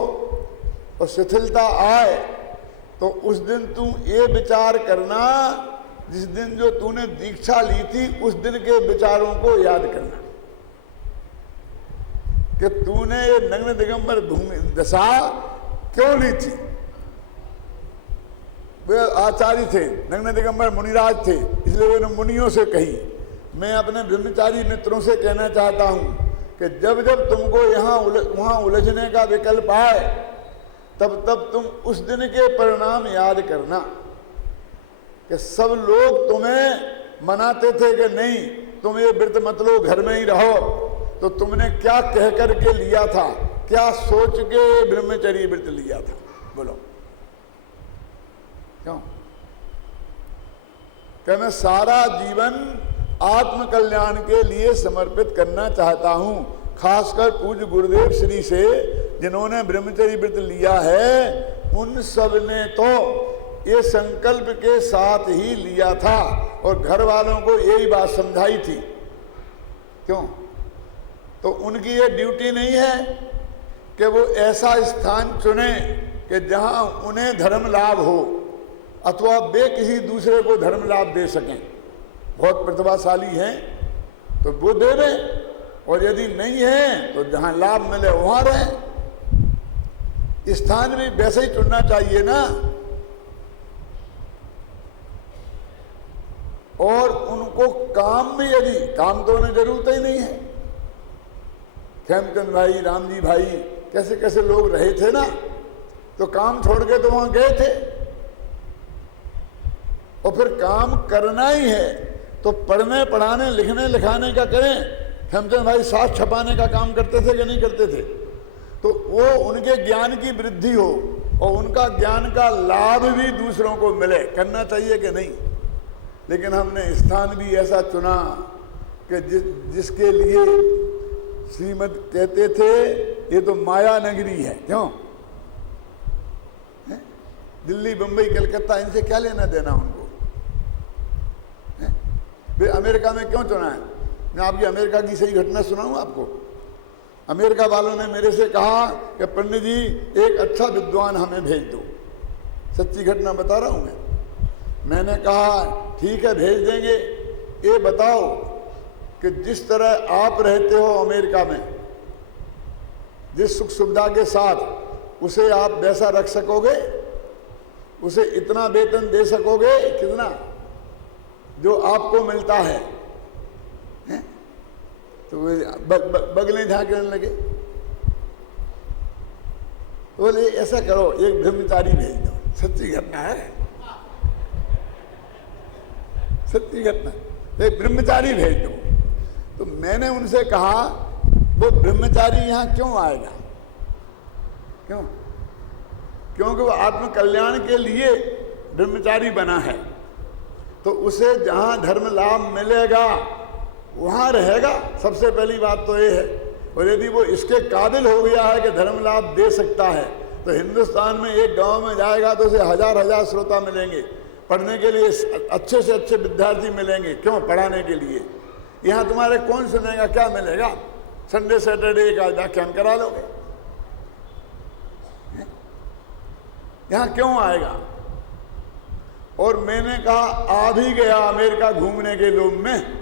और शिथिलता आए, तो उस दिन तू ये विचार करना, जिस दिन जो तूने दीक्षा ली थी उस दिन के विचारों को याद करना कि तूने ये नग्न दिगंबर भूमि दशा क्यों ली थी। वे आचार्य थे, नग्न दिगंबर मुनिराज थे, इसलिए वे मुनियों से कही। मैं अपने ब्रह्मचारी मित्रों से कहना चाहता हूं कि जब जब तुमको वहां उलझने का विकल्प आए, तब तब तुम उस दिन के परिणाम याद करना कि सब लोग तुम्हें मनाते थे कि नहीं तुम ये व्रत मत लो, घर में ही रहो, तो तुमने क्या कह करके लिया था, क्या सोच के ब्रह्मचर्य व्रत लिया था? बोलो क्यों? कि मैं सारा जीवन आत्मकल्याण के लिए समर्पित करना चाहता हूं। खासकर पूज्य गुरुदेव श्री से जिन्होंने ब्रह्मचर्य व्रत लिया है, उन सब ने तो ये संकल्प के साथ ही लिया था और घर वालों को यही बात समझाई थी। क्यों? तो उनकी ये ड्यूटी नहीं है कि वो ऐसा स्थान चुने कि जहां उन्हें धर्म लाभ हो अथवा वे किसी दूसरे को धर्म लाभ दे सकें। बहुत प्रतिभाशाली हैं तो वो दे दें, और यदि नहीं है तो जहां लाभ मिले वहां रहें। स्थान भी वैसे ही चुनना चाहिए ना। और उनको काम भी, यदि काम तो उन्हें जरूरत ही नहीं है। खेमचंद भाई, राम जी भाई, कैसे कैसे लोग रहे थे ना, तो काम छोड़ के तो वहां गए थे। और फिर काम करना ही है तो पढ़ने पढ़ाने लिखने लिखाने का करें। खेमचंद भाई साथ छपाने का काम करते थे कि नहीं करते थे? तो वो उनके ज्ञान की वृद्धि हो और उनका ज्ञान का लाभ भी दूसरों को मिले, करना चाहिए कि नहीं? लेकिन हमने स्थान भी ऐसा चुना कि जिसके लिए श्रीमद कहते थे ये तो माया नगरी है। क्यों? दिल्ली, बंबई, कलकत्ता, इनसे क्या लेना देना उनको? वे अमेरिका में क्यों चुना है? मैं आपकी अमेरिका की सही घटना सुनाऊं आपको। अमेरिका वालों ने मेरे से कहा कि पंडित जी एक अच्छा विद्वान हमें भेज दो। सच्ची घटना बता रहा हूं मैं। मैंने कहा ठीक है भेज देंगे। ये बताओ कि जिस तरह आप रहते हो अमेरिका में, जिस सुख सुविधा के साथ, उसे आप वैसा रख सकोगे? उसे इतना वेतन दे सकोगे, कितना जो आपको मिलता है, हैं? तो बगलें झांकने लगे। बोले ऐसा करो, एक ब्रह्मचारी भेज दो। सच्ची घटना है, सच्ची घटना। एक ब्रह्मचारी भेज दो। तो मैंने उनसे कहा वो ब्रह्मचारी यहाँ क्यों आएगा? क्यों? क्योंकि वो आत्म कल्याण के लिए ब्रह्मचारी बना है, तो उसे जहाँ धर्म लाभ मिलेगा वहाँ रहेगा। सबसे पहली बात तो ये है। और यदि वो इसके काबिल हो गया है कि धर्म लाभ दे सकता है, तो हिंदुस्तान में एक गांव में जाएगा तो उसे हजार हजार श्रोता मिलेंगे, पढ़ने के लिए अच्छे से अच्छे विद्यार्थी मिलेंगे। क्यों? पढ़ाने के लिए। यहाँ तुम्हारे कौन सुनेगा? क्या मिलेगा? संडे सैटरडे का व्याख्यान करा लोगे। यहाँ क्यों आएगा? और मैंने कहा आ भी गया अमेरिका घूमने के लोभ में,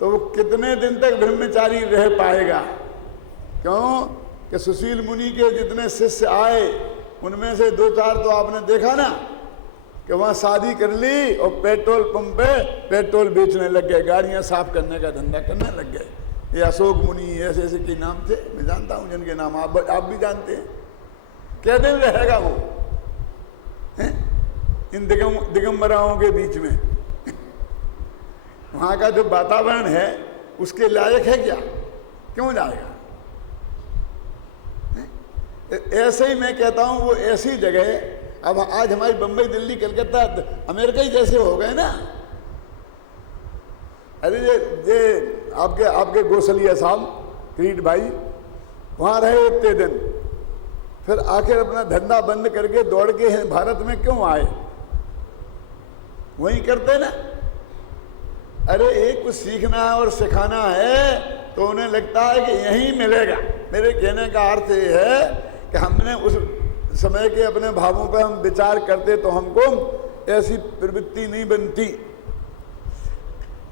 तो वो कितने दिन तक ब्रह्मचारी रह पाएगा? क्यों कि सुशील मुनि के जितने शिष्य आए उनमें से 2-4 तो आपने देखा ना कि वहाँ शादी कर ली और पेट्रोल पंप पे पेट्रोल बेचने लग गए, गाड़ियाँ साफ करने का धंधा करने लग गए। ये अशोक मुनि ऐसे ऐसे के नाम थे, मैं जानता हूँ जिनके नाम आप भी जानते हैं। क्या दिन रहेगा वो इन दिगंबराओं के बीच में? वहाँ का जो वातावरण है उसके लायक है क्या? क्यों जाएगा? ऐसे ही मैं कहता हूँ वो ऐसी जगह, अब आज हमारी बंबई, दिल्ली, कलकत्ता, अमेरिका ही जैसे हो गए ना। अरे ये आपके गोसलिया साहब, क्रीट भाई, वहाँ रहे इतने दिन, फिर आखिर अपना धंधा बंद करके दौड़ के भारत में क्यों आए? वहीं करते ना। अरे एक कुछ सीखना है और सिखाना है तो उन्हें लगता है कि यहीं मिलेगा। मेरे कहने का अर्थ ये है कि हमने उस समय के अपने भावों पर हम विचार करते तो हमको ऐसी प्रवृत्ति नहीं बनती।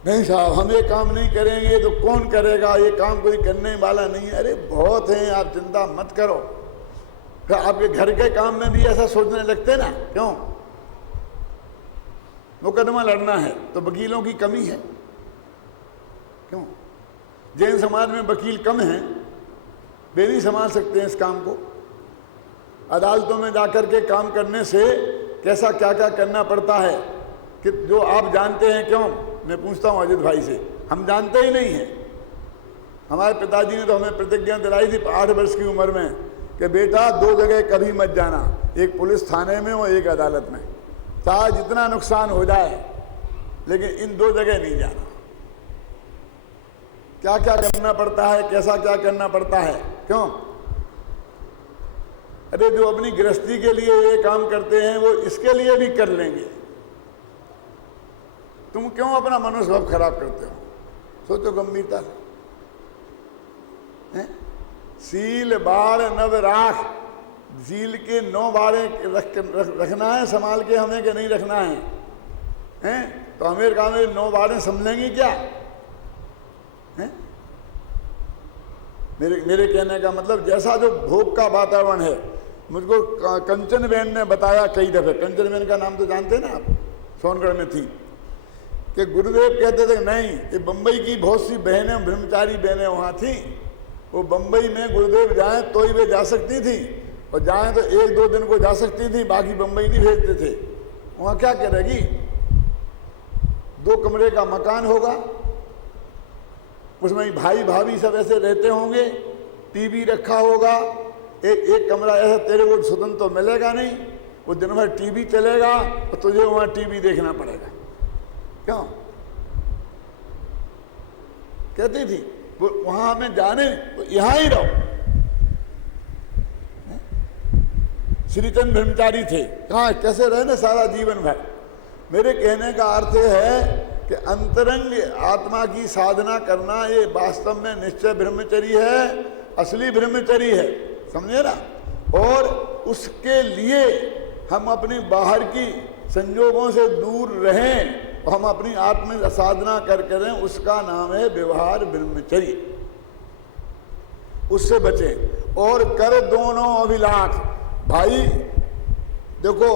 नहीं साहब, हम ये काम नहीं करेंगे तो कौन करेगा? ये काम कोई करने वाला नहीं है। अरे बहुत हैं, आप चिंता मत करो। फिर आपके घर के काम में भी ऐसा सोचने लगते ना। क्यों? मुकदमा लड़ना है तो वकीलों की कमी है। क्यों? जैन समाज में वकील कम हैं, वे नहीं संभाल सकते हैं इस काम को। अदालतों में जाकर के काम करने से कैसा क्या क्या करना पड़ता है कि जो आप जानते हैं। क्यों? मैं पूछता हूँ अजित भाई से, हम जानते ही नहीं हैं। हमारे पिताजी ने तो हमें प्रतिज्ञा दिलाई थी 8 वर्ष की उम्र में कि बेटा 2 जगह कभी मत जाना, एक पुलिस थाने में और एक अदालत में, चाहे जितना नुकसान हो जाए, लेकिन इन 2 जगह नहीं जाना। क्या क्या करना पड़ता है, कैसा क्या करना पड़ता है। क्यों? अरे जो अपनी गृहस्थी के लिए ये काम करते हैं वो इसके लिए भी कर लेंगे। तुम क्यों अपना मनोभाव खराब करते हो? सोचो गंभीरता से। सील बाढ़ नव राख, झील के 9 बाड़े रखना है संभाल के हमें कि नहीं रखना है? हैं? तो अमेरिका में 9 बाड़े संभलेंगी क्या? हैं? मेरे कहने का मतलब जैसा जो भोग का वातावरण है, मुझको कंचन बेन ने बताया कई दफे। कंचन बेन का नाम तो जानते हैं ना आप, सोनगढ़ में थी, कि गुरुदेव कहते थे नहीं, ये बम्बई की बहुत सी बहनें, ब्रह्मचारी बहनें वहाँ थी, वो बम्बई में गुरुदेव जाएं तो ही वे जा सकती थी, और जाएं तो 1-2 दिन को जा सकती थी, बाकी बम्बई नहीं भेजते थे। वहाँ क्या करेगी? 2 कमरे का मकान होगा, उसमें भाई भाभी सब ऐसे रहते होंगे, टीवी रखा होगा, एक कमरा ऐसा तेरे को स्वतंत्र तो मिलेगा नहीं, वो दिन भर टीवी चलेगा और तुझे वहाँ टीवी देखना पड़ेगा। क्यों? कहती थी वो वहाँ हमें जाने तो यहाँ ही रहो। श्रीचंद ब्रह्मचारी थे, कहाँ कैसे रहे ना सारा जीवन भर। मेरे कहने का अर्थ है कि अंतरंग आत्मा की साधना करना ये वास्तव में निश्चय ब्रह्मचर्य है, असली ब्रह्मचर्य है, समझे ना। और उसके लिए हम अपनी बाहर की संजोगों से दूर रहें, हम अपनी आत्म साधना कर करें, उसका नाम है व्यवहार ब्रह्मचर्य। उससे बचें और कर दोनों अभिलाष। भाई देखो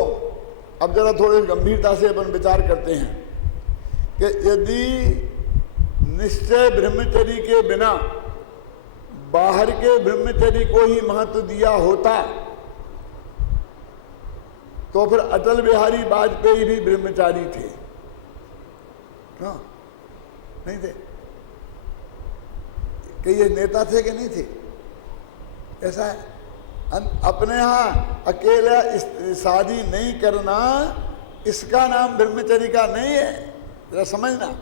अब जरा थोड़ी गंभीरता से अपन विचार करते हैं कि यदि निश्चय ब्रह्मचर्य के बिना बाहर के ब्रह्मचर्य को ही महत्व दिया होता तो फिर अटल बिहारी वाजपेयी भी ब्रह्मचारी थे, क्यों नहीं थे? कि ये नेता थे कि नहीं थे? ऐसा है। अपने यहाँ अकेला शादी नहीं करना इसका नाम ब्रह्मचर्य का नहीं है, जरा समझना।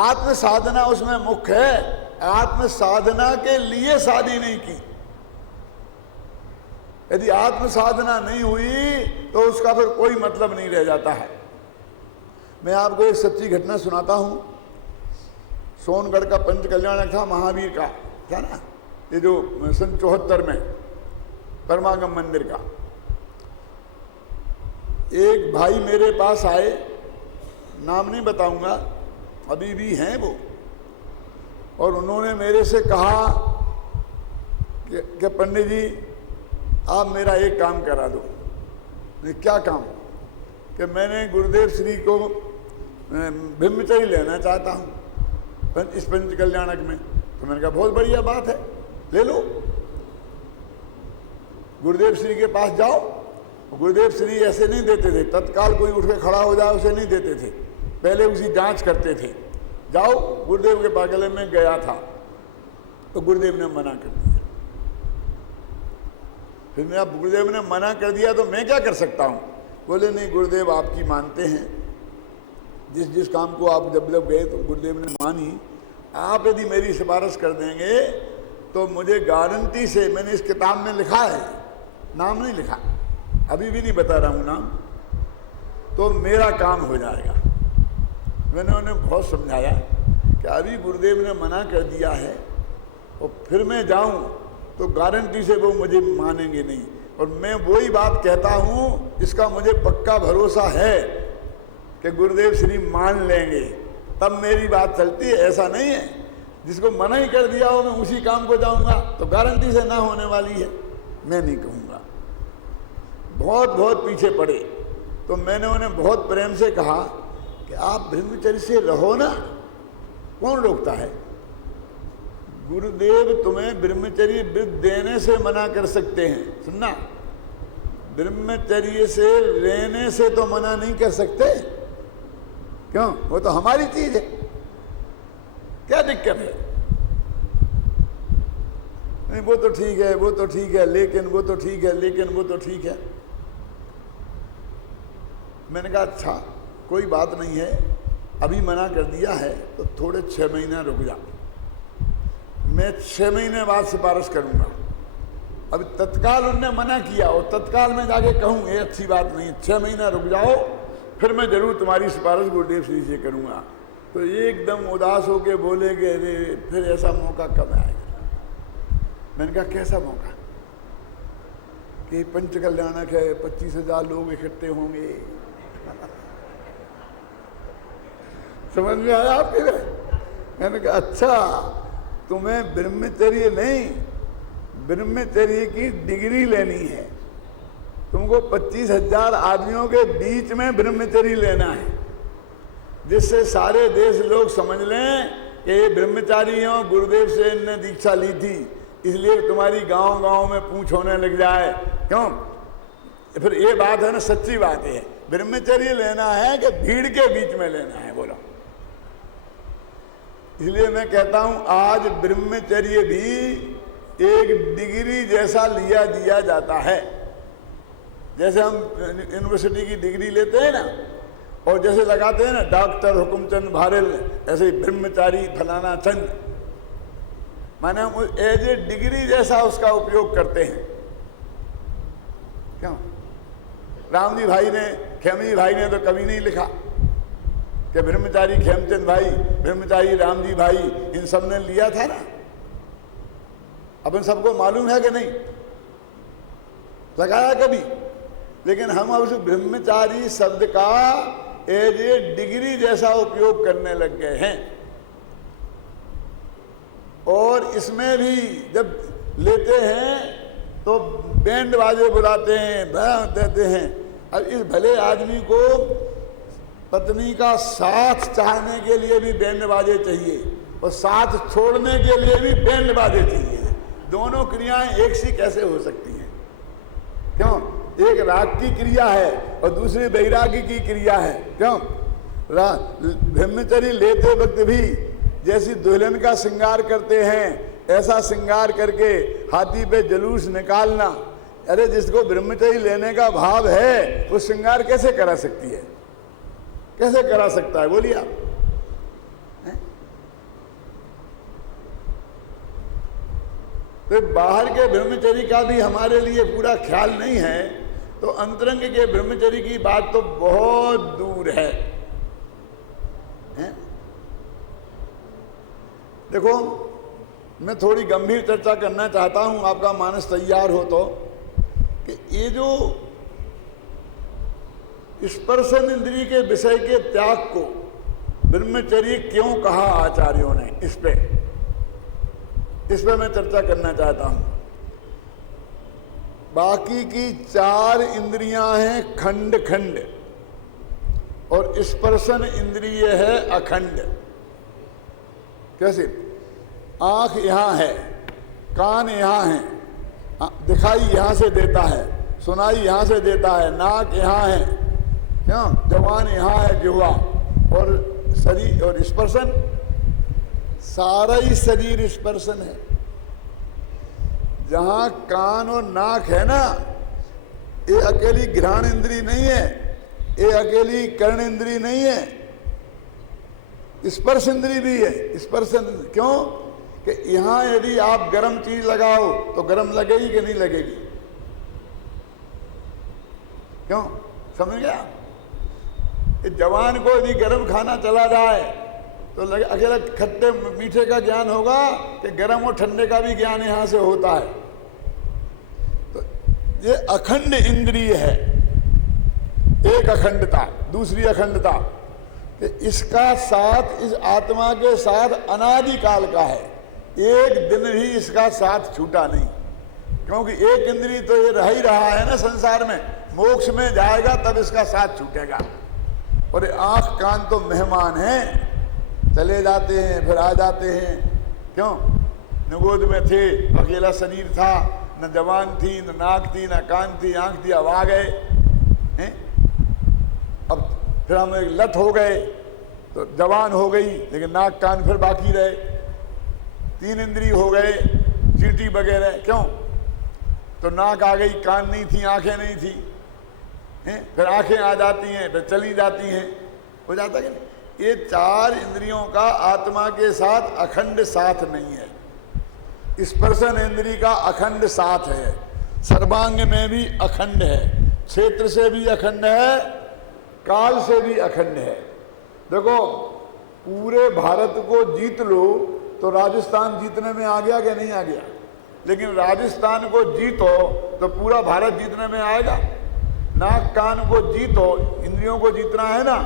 आत्म साधना उसमें मुख्य है। आत्म साधना के लिए शादी नहीं की। यदि आत्म साधना नहीं हुई तो उसका फिर कोई मतलब नहीं रह जाता है। मैं आपको एक सच्ची घटना सुनाता हूं। सोनगढ़ का पंच कल्याणक था, महावीर का था ना, ये जो सन 74 में परमागम मंदिर का। एक भाई मेरे पास आए, नाम नहीं बताऊंगा, अभी भी हैं वो, और उन्होंने मेरे से कहा कि पंडित जी आप मेरा एक काम करा दो। क्या काम? कि मैंने गुरुदेव श्री को ब्रह्मचर्य लेना चाहता हूँ इस पंच कल्याणक में। तो मैंने कहा बहुत बढ़िया बात है, ले लो, गुरुदेव श्री के पास जाओ। गुरुदेव श्री ऐसे नहीं देते थे, तत्काल कोई उठ के खड़ा हो जाए उसे नहीं देते थे, पहले उसकी जांच करते थे। जाओ, गुरुदेव के पागले में गया था तो गुरुदेव ने मना कर दिया। फिर मेरा गुरुदेव ने मना कर दिया तो मैं क्या कर सकता हूँ? बोले नहीं, गुरुदेव आपकी मानते हैं, जिस जिस काम को आप जब गए तो गुरुदेव ने मानी। आप यदि मेरी सिफारिश कर देंगे तो मुझे गारंटी से, मैंने इस किताब में लिखा है, नाम नहीं लिखा, अभी भी नहीं बता रहा हूँ नाम, तो मेरा काम हो जाएगा। मैंने उन्हें बहुत समझाया कि अभी गुरुदेव ने मना कर दिया है और फिर मैं जाऊं तो गारंटी से वो मुझे मानेंगे नहीं, और मैं वही बात कहता हूं इसका मुझे पक्का भरोसा है कि गुरुदेव श्री मान लेंगे, तब मेरी बात चलती है। ऐसा नहीं है जिसको मना ही कर दिया हो मैं उसी काम को जाऊंगा तो गारंटी से ना होने वाली है, मैं नहीं कहूँगा। बहुत बहुत पीछे पड़े तो मैंने उन्हें बहुत प्रेम से कहा कि आप ब्रह्मचर्य से रहो ना, कौन रोकता है? गुरुदेव तुम्हें ब्रह्मचर्य देने से मना कर सकते हैं, सुनना, ब्रह्मचर्य से रहने से तो मना नहीं कर सकते। क्यों? वो तो हमारी चीज है, क्या दिक्कत है? नहीं वो तो ठीक है, वो तो ठीक है, लेकिन वो तो ठीक है, लेकिन वो तो ठीक है। मैंने कहा अच्छा कोई बात नहीं है, अभी मना कर दिया है तो थोड़े 6 महीने रुक जा, मैं 6 महीने बाद सिफारिश करूंगा। अभी तत्काल उनने मना किया और तत्काल में जाके कहूँ ये अच्छी बात नहीं, 6 महीना रुक जाओ फिर मैं जरूर तुम्हारी सिफारिश गुरुदेव श्री से करूंगा। तो एकदम उदास होके बोले कि अरे फिर ऐसा मौका कब आएगा? मैंने कहा कैसा मौका? कि पंच कल्याणक है, 25,000 लोग इकट्ठे होंगे। समझ में आया आपके? मैंने कहा अच्छा तुम्हें ब्रह्मचर्य नहीं, ब्रह्मचर्य की डिग्री लेनी है, तुमको 25,000 आदमियों के बीच में ब्रह्मचर्य लेना है, जिससे सारे देश लोग समझ लें कि ये ब्रह्मचारी हैं, गुरुदेव से इनने दीक्षा ली थी, इसलिए तुम्हारी गांव-गांव में पूछ होने लग जाए। क्यों? फिर ये बात है ना, सच्ची बात है, ब्रह्मचर्य लेना है कि भीड़ के बीच में लेना है? बोलो। इसलिए मैं कहता हूं आज ब्रह्मचर्य भी एक डिग्री जैसा लिया दिया जाता है। जैसे हम यूनिवर्सिटी की डिग्री लेते हैं ना, और जैसे लगाते हैं ना डॉक्टर हुकुमचंद भारल, ऐसे ही ब्रह्मचारी फलाना चंद, माने हम एज ए डिग्री जैसा उसका उपयोग करते हैं। क्यों? रामजी भाई ने, खेमजी भाई ने तो कभी नहीं लिखा कि ब्रह्मचारी खेमचंद भाई, ब्रह्मचारी रामजी भाई, इन सब ने लिया था ना। अपन सबको मालूम है कि नहीं? लगाया कभी? लेकिन हम अब उस ब्रह्मचारी शब्द का एज ए डिग्री जैसा उपयोग करने लग गए हैं। और इसमें भी जब लेते हैं तो बैंड बाजे बुलाते हैं, देते हैं अब इस भले आदमी को पत्नी का साथ चाहने के लिए भी बैंड बाजे चाहिए और साथ छोड़ने के लिए भी बैंड बाजे चाहिए। दोनों क्रियाएं एक सी कैसे हो सकती हैं? क्यों? एक राग की क्रिया है और दूसरी वैरागी की क्रिया है। क्यों? ब्रह्मचर्य लेते वक्त भी जैसी दुल्हन का श्रृंगार करते हैं ऐसा श्रृंगार करके हाथी पे जुलूस निकालना, अरे जिसको ब्रह्मचर्य लेने का भाव है वो श्रृंगार कैसे करा सकती है? कैसे करा सकता है? बोलिए आप। तो बाहर के ब्रह्मचर्य का भी हमारे लिए पूरा ख्याल नहीं है तो अंतरंग के ब्रह्मचर्य की बात तो बहुत दूर है, हैं? देखो, मैं थोड़ी गंभीर चर्चा करना चाहता हूं, आपका मानस तैयार हो तो, कि ये जो स्पर्शन इंद्रिय के विषय के त्याग को ब्रह्मचर्य क्यों कहा आचार्यों ने, इस पे मैं चर्चा करना चाहता हूं। बाकी की 4 इंद्रियां हैं खंड खंड और स्पर्शन इंद्रिय है अखंड। कैसे? आंख यहां है, कान यहां है, दिखाई यहां से देता है, सुनाई यहां से देता है, नाक यहां है, क्यों? जबान यहां है, जिह्वा, और शरीर और स्पर्शन, सारा ही शरीर स्पर्शन है। जहां कान और नाक है ना, ये अकेली घ्राण इंद्री नहीं है, ये अकेली कर्ण इंद्री नहीं है, स्पर्श इंद्री भी है। स्पर्श इंद्री क्यों? कि यहां यदि आप गर्म चीज लगाओ तो गर्म लगेगी कि नहीं लगेगी? क्यों? समझ गया? इस जवान को यदि गर्म खाना चला जाए तो अकेला खट्टे मीठे का ज्ञान होगा कि गर्म और ठंडे का भी ज्ञान यहां से होता है। तो ये अखंड इंद्रिय है, एक अखंडता, दूसरी अखंडता कि इसका साथ इस आत्मा के साथ अनादिकाल का है, एक दिन भी इसका साथ छूटा नहीं। क्योंकि एक इंद्रिय तो ये रह ही रहा है ना संसार में, मोक्ष में जाएगा तब इसका साथ छूटेगा। और आंख कान तो मेहमान हैं, चले जाते हैं फिर आ जाते हैं। क्यों? न गोद में थे, अकेला शरीर था, न जबान थी, न नाक थी, न कान थी, आंख थी, अब आ गए हैं। अब फिर हम एक लत हो गए तो जबान हो गई लेकिन नाक कान फिर बाकी रहे, 3 इंद्रिय हो गए, चींटी वगैरह। क्यों? तो नाक आ गई, कान नहीं थी, आंखें नहीं थी, फिर आंखें आ जाती हैं, फिर चली जाती हैं, हो जाता कि नहीं? ये 4 इंद्रियों का आत्मा के साथ अखंड साथ नहीं है। स्पर्शन इंद्रिय का अखंड साथ है, सर्वांग में भी अखंड है, क्षेत्र से भी अखंड है, काल से भी अखंड है। देखो, पूरे भारत को जीत लो तो राजस्थान जीतने में आ गया कि नहीं आ गया? लेकिन राजस्थान को जीतो तो पूरा भारत जीतने में आएगा। नाक कान को जीतो, इंद्रियों को जीतना है ना,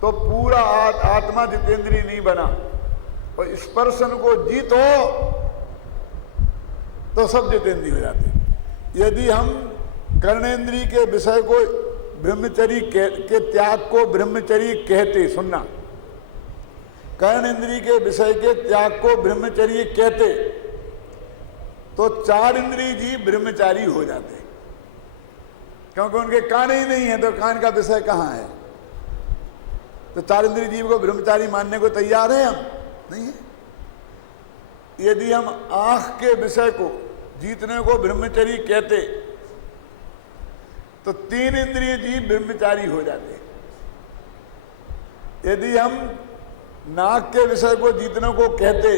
तो पूरा आत्मा जितेंद्रिय नहीं बना। और स्पर्शन को जीतो तो सब जितेंद्रिय हो जाते। यदि हम कर्णेंद्रिय के विषय को ब्रह्मचर्य के त्याग को ब्रह्मचर्य कहते, सुनना, कर्णेंद्रिय के विषय के त्याग को ब्रह्मचर्य कहते तो 4 इंद्रिय जी ब्रह्मचारी हो जाते, क्योंकि उनके कान ही नहीं है तो कान का विषय कहाँ है? तो 4 इंद्रिय जीव को ब्रह्मचारी मानने को तैयार हैं हम? नहीं है। यदि हम आंख के विषय को जीतने को ब्रह्मचर्य कहते तो 3 इंद्रिय जीव ब्रह्मचारी हो जाते। यदि हम नाक के विषय को जीतने को कहते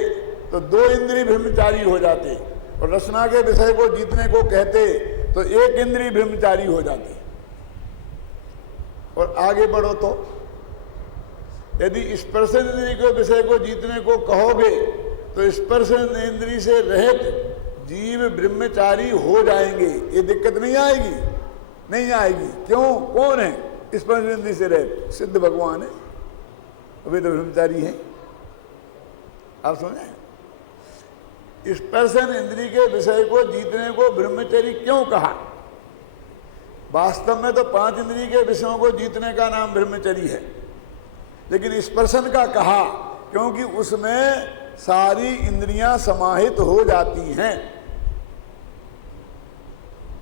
तो 2 इंद्रिय ब्रह्मचारी हो जाते, और रसना के विषय को जीतने को कहते तो 1 इंद्रिय ब्रह्मचारी हो जाती। और आगे बढ़ो तो यदि स्पर्शन इंद्रिय के विषय को जीतने को कहोगे तो स्पर्शन इंद्रिय से रहित जीव ब्रह्मचारी हो जाएंगे। ये दिक्कत नहीं आएगी? नहीं आएगी। क्यों? कौन है स्पर्शन इंद्रिय से रहित? सिद्ध भगवान है, वे तो ब्रह्मचारी हैं। आप समझे? स्पर्शन इंद्रिय के विषय को जीतने को ब्रह्मचर्य क्यों कहा? वास्तव में तो 5 इंद्रिय के विषयों को जीतने का नाम ब्रह्मचर्य है, लेकिन स्पर्शन का कहा क्योंकि उसमें सारी इंद्रियां समाहित हो जाती हैं,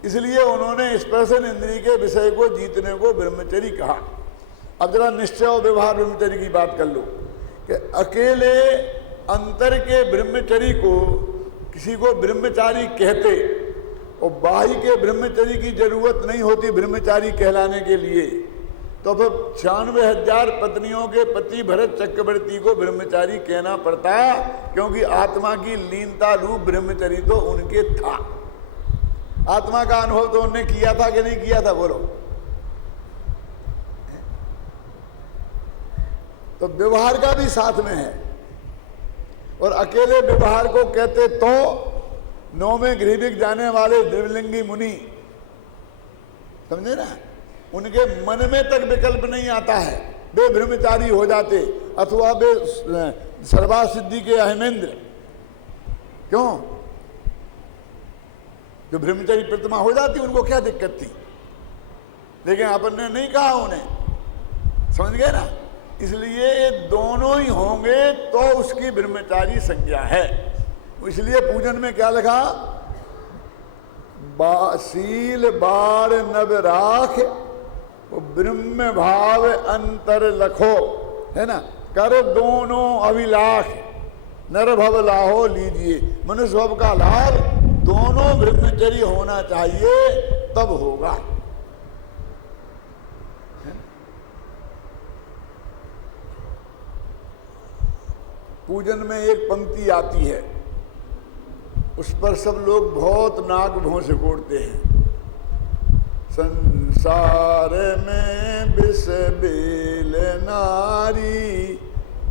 इसलिए उन्होंने स्पर्शन इंद्रिय के विषय को जीतने को ब्रह्मचर्य कहा। अब जरा निश्चय और व्यवहार ब्रह्मचर्य की बात कर लो कि अकेले अंतर के ब्रह्मचर्य को किसी को ब्रह्मचारी कहते और बाह्य के ब्रह्मचर्य की जरूरत नहीं होती ब्रह्मचारी कहलाने के लिए, तो फिर 96,000 पत्नियों के पति भरत चक्रवर्ती को ब्रह्मचारी कहना पड़ता, क्योंकि आत्मा की लीनता रूप ब्रह्मचर्य तो उनके था। आत्मा का अनुभव तो उन्होंने किया था कि नहीं किया था, बोलो। तो व्यवहार का भी साथ में है, और अकेले व्यवहार को कहते तो 9वें गृहविक जाने वाले द्विलिंगी मुनि, समझे ना, उनके मन में तक विकल्प नहीं आता है, वे ब्रह्मचारी हो जाते अथवा वे सर्वासिद्धि के अहमेंद्र। क्यों? जो ब्रह्मचारी प्रतिमा हो जाती उनको क्या दिक्कत थी, लेकिन अपन ने नहीं कहा उन्हें, समझ गए ना। इसलिए ये दोनों ही होंगे तो उसकी ब्रह्मचारी संज्ञा है। इसलिए पूजन में क्या लिखा, शील बार नव राख ब्रह्म भाव अंतर लखो, है ना, कर दोनों अभिलाख नर भव लाहो लीजिए। मनुष्य भव का लाभ दोनों ब्रह्मचर्य होना चाहिए, तब होगा। पूजन में एक पंक्ति आती है, उस पर सब लोग बहुत नाक भौं से कोड़ते हैं। संसार में विष बेल नारी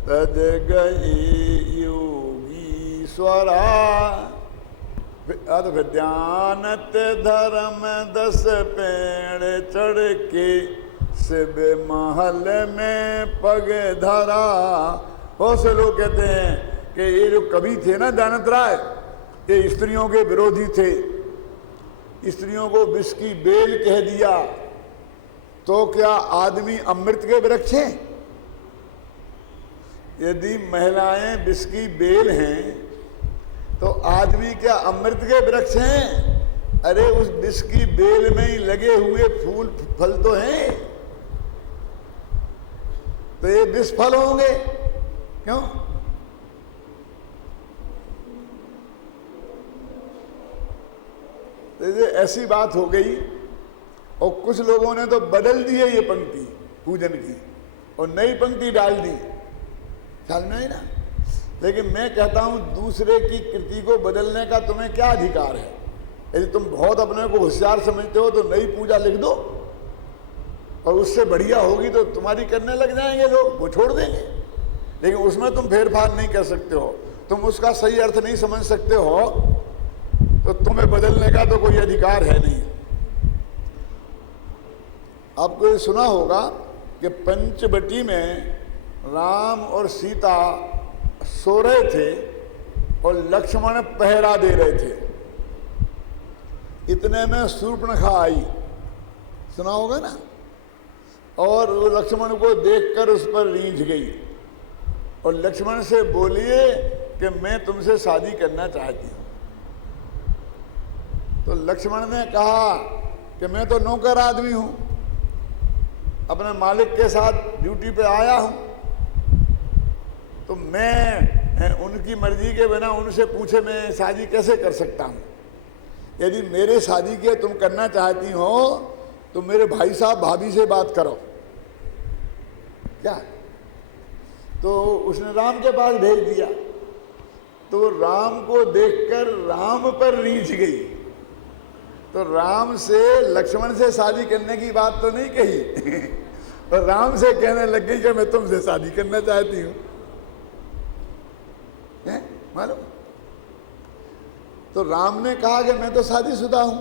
तज गई योगी स्वरा, विद्यानत धर्म 10 पेड़ चढ़ के शिव महल में पग धरा। बहुत से लोग कहते हैं कि ये जो कवि थे ना दयानंद राय, ये स्त्रियों के विरोधी थे, स्त्रियों को विष की बेल कह दिया, तो क्या आदमी अमृत के वृक्ष हैं? यदि महिलाएं विष की बेल हैं तो आदमी क्या अमृत के वृक्ष हैं? अरे उस विष की बेल में ही लगे हुए फूल फल तो हैं, तो ये विष फल होंगे क्यों? तो ये ऐसी बात हो गई, और कुछ लोगों ने तो बदल दी है ये पंक्ति पूजन की और नई पंक्ति डाल दी, ख्याल में है ना। लेकिन मैं कहता हूं दूसरे की कृति को बदलने का तुम्हें क्या अधिकार है? यदि तुम बहुत अपने को होशियार समझते हो तो नई पूजा लिख दो, और उससे बढ़िया होगी तो तुम्हारी करने लग जाएंगे लोग, वो छोड़ देंगे। लेकिन उसमें तुम फेरफार नहीं कर सकते हो, तुम उसका सही अर्थ नहीं समझ सकते हो, तो तुम्हें बदलने का तो कोई अधिकार है नहीं। आपको ये सुना होगा कि पंचवटी में राम और सीता सो रहे थे और लक्ष्मण पहरा दे रहे थे। इतने में शूर्पणखा आई, सुना होगा ना, और वो लक्ष्मण को देखकर उस पर रीझ गई और लक्ष्मण से बोलिए कि मैं तुमसे शादी करना चाहती हूं। तो लक्ष्मण ने कहा कि मैं तो नौकर आदमी हूं, अपने मालिक के साथ ड्यूटी पे आया हूं, तो मैं उनकी मर्जी के बिना उनसे पूछे मैं शादी कैसे कर सकता हूं? यदि मेरे शादी के तुम करना चाहती हो तो मेरे भाई साहब भाभी से बात करो। क्या? तो उसने राम के पास भेज दिया, तो राम को देखकर राम पर रीझ गई, तो राम से लक्ष्मण से शादी करने की बात तो नहीं कही और राम से कहने लग गई कि मैं तुमसे शादी करना चाहती हूं। मालूम? तो राम ने कहा कि मैं तो शादीशुदा हूं,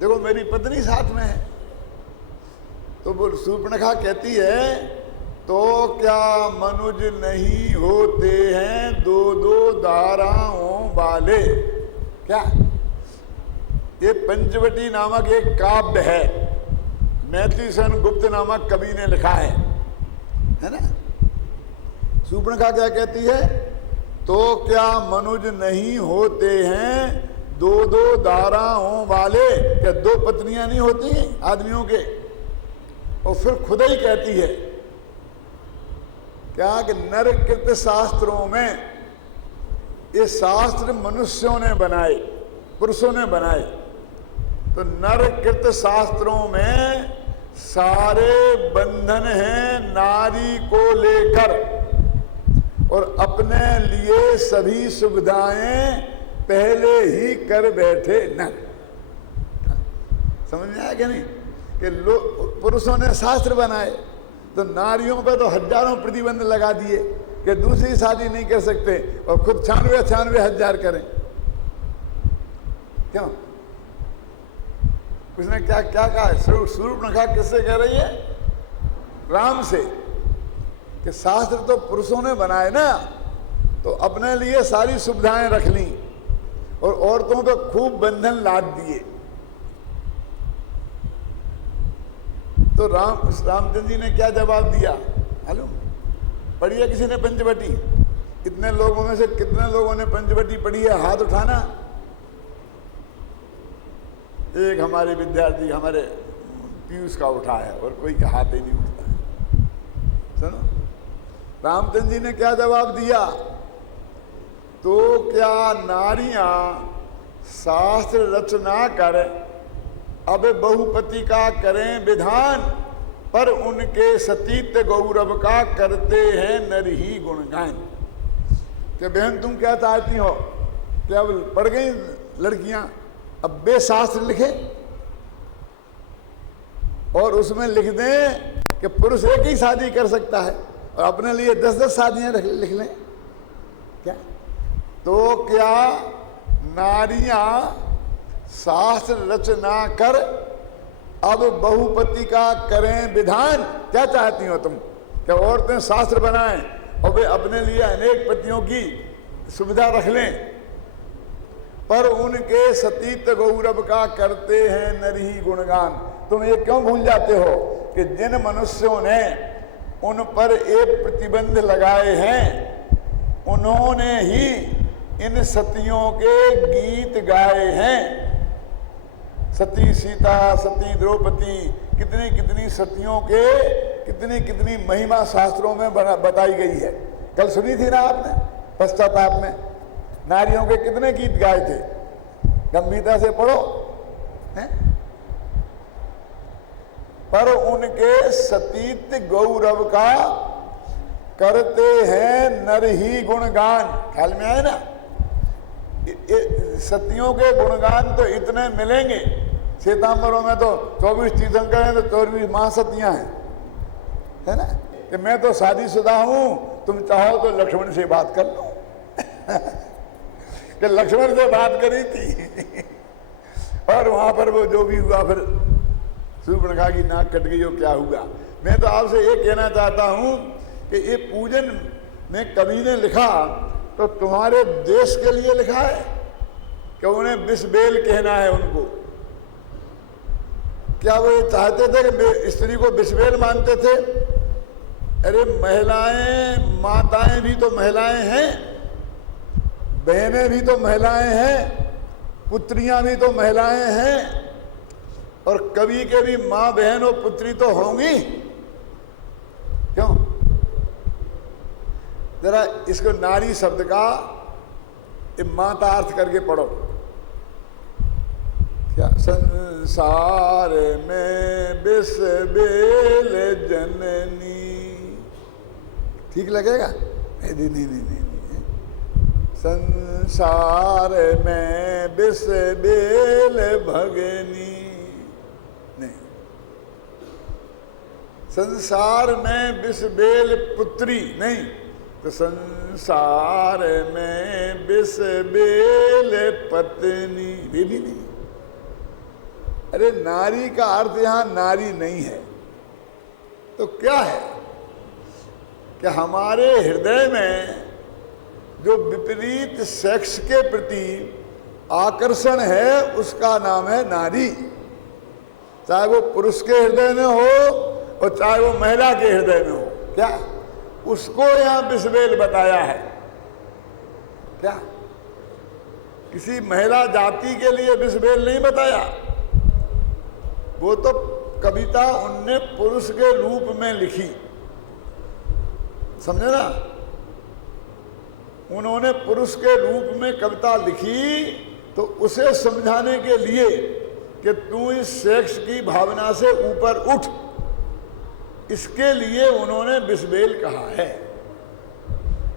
देखो मेरी पत्नी साथ में है। तो वो शूर्पणखा कहती है तो क्या मनुज नहीं होते हैं 2-2 दाराओं वाले? क्या? ये पंचवटी नामक एक काव्य है, मैथिली सन गुप्त नामक कवि ने लिखा है ना। शूर्पणखा क्या कहती है? तो क्या मनुज नहीं होते हैं दो दो दाराओं वाले? क्या दो पत्नियां नहीं होती हैं आदमियों के? और फिर खुद ही कहती है क्या कि नरकृत शास्त्रों में, ये शास्त्र मनुष्यों ने बनाए, पुरुषों ने बनाए, तो नरकृत शास्त्रों में सारे बंधन हैं नारी को लेकर, और अपने लिए सभी सुविधाएं पहले ही कर बैठे नर। समझ में आया कि नहीं? कि पुरुषों ने शास्त्र बनाए तो नारियों पर तो हजारों प्रतिबंध लगा दिए कि दूसरी शादी नहीं कर सकते, और खुद 96 हजार करें। क्यों? उसने क्या क्या कहा? शूर्पणखा किससे कह रही है? राम से, कि शास्त्र तो पुरुषों ने बनाए ना, तो अपने लिए सारी सुविधाएं रख ली और औरतों पे खूब बंधन लाद दिए। तो रामचंद्र जी ने क्या जवाब दिया? मालूम? पढ़ी है किसी ने पंचवटी? इतने लोगों में से कितने लोगों ने पंचवटी पढ़ी है? हाथ उठाना। एक हमारे विद्यार्थी, हमारे पीयूष का उठा है, और कोई का हाथ ही नहीं उठता है। सुनो, रामचंद्र जी ने क्या जवाब दिया? तो क्या नारियां शास्त्र रचना कर अब बहुपति का करें विधान, पर उनके सतीत्व गौरव का करते हैं नर ही गुणगान। कि बहन तुम क्या चाहती हो? क्या पढ़ गई लड़कियां अब वे शास्त्र लिखे और उसमें लिख दें कि पुरुष एक ही शादी कर सकता है और अपने लिए 10-10 शादियां लिख लें? क्या? तो क्या नारियां शास्त्र रचना कर अब बहुपति का करें विधान? क्या चाहती हो तुम? क्या औरतें शास्त्र बनाएं और वे अपने लिए अनेक पतियों की सुविधा रख लें, पर उनके सतीत्व गौरव का करते हैं नर ही गुणगान? तुम ये क्यों भूल जाते हो कि जिन मनुष्यों ने उन पर एक प्रतिबंध लगाए हैं उन्होंने ही इन सतियों के गीत गाए हैं। सती सीता, सती द्रौपदी, कितनी कितनी सतियों के कितनी कितनी महिमा शास्त्रों में बताई गई है। कल सुनी थी ना आपने पश्चाताप में? नारियों के कितने गीत गाए थे, गंभीरता से पढ़ो हैं? पर उनके सतीत्व गौरव का करते हैं नर ही गुणगान। ख्याल में आए ना? सतियों के गुणगान तो इतने मिलेंगे। श्वेतांबरों में तो 24 तीर्थंकर हैं, तो 24 महासतियां हैं, है ना? कि मैं तो शादीशुदा हूं, तुम चाहो तो लक्ष्मण से बात कर लो। कि लक्ष्मण से बात करी थी और वहां पर वो जो भी हुआ, फिर शूर्पणखा की नाक कट गई और क्या हुआ। मैं तो आपसे ये कहना चाहता हूं कि ये पूजन में कवि ने लिखा तो तुम्हारे देश के लिए लिखा है कि उन्हें बिस्बेल कहना है उनको। क्या वो ये चाहते थे कि स्त्री को बिस्बेल मानते थे? अरे महिलाएं, माताएं भी तो महिलाएं हैं, बहनें भी तो महिलाएं हैं, पुत्रियां भी तो महिलाएं हैं, और कवि के भी माँ बहन और पुत्री तो होंगी। क्यों? जरा इसको नारी शब्द का माता अर्थ करके पढ़ो। क्या? संसार में बिस्बेल जननी। ठीक लगेगा? नहीं। संसार में बिस्बेल भगनी नहीं। संसार में बिस्बेल पुत्री नहीं, तो संसार में बिस्बेल पत्नी भी नहीं। अरे नारी का अर्थ यहां नारी नहीं है तो क्या है? कि हमारे हृदय में जो विपरीत सेक्स के प्रति आकर्षण है उसका नाम है नारी। चाहे वो पुरुष के हृदय में हो और चाहे वो महिला के हृदय में हो। क्या उसको यहां बिस्बेल बताया है? क्या किसी महिला जाति के लिए बिस्बेल नहीं बताया? वो तो कविता उनने पुरुष के रूप में लिखी, समझे ना? उन्होंने पुरुष के रूप में कविता लिखी तो उसे समझाने के लिए कि तू इस सेक्स की भावना से ऊपर उठ, इसके लिए उन्होंने बिस्बेल कहा है।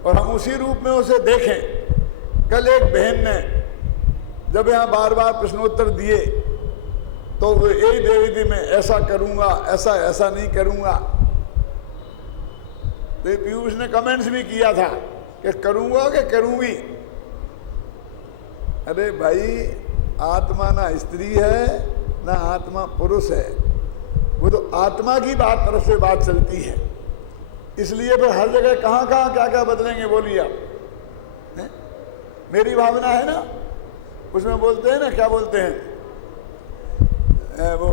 और हम उसी रूप में उसे देखें। कल एक बहन ने जब यहाँ बार बार प्रश्नोत्तर दिए तो वो यही दे रही थी, मैं ऐसा करूंगा, ऐसा ऐसा नहीं करूंगा। तो पीयूष ने कमेंट्स भी किया था कि करूंगा कि करूंगी। अरे भाई, आत्मा ना स्त्री है ना आत्मा पुरुष है, वो तो आत्मा की बात तरफ से बात चलती है। इसलिए फिर हर जगह कहाँ कहाँ क्या क्या बदलेंगे, बोलिए आप? मेरी भावना है ना, उसमें बोलते हैं ना, क्या बोलते हैं वो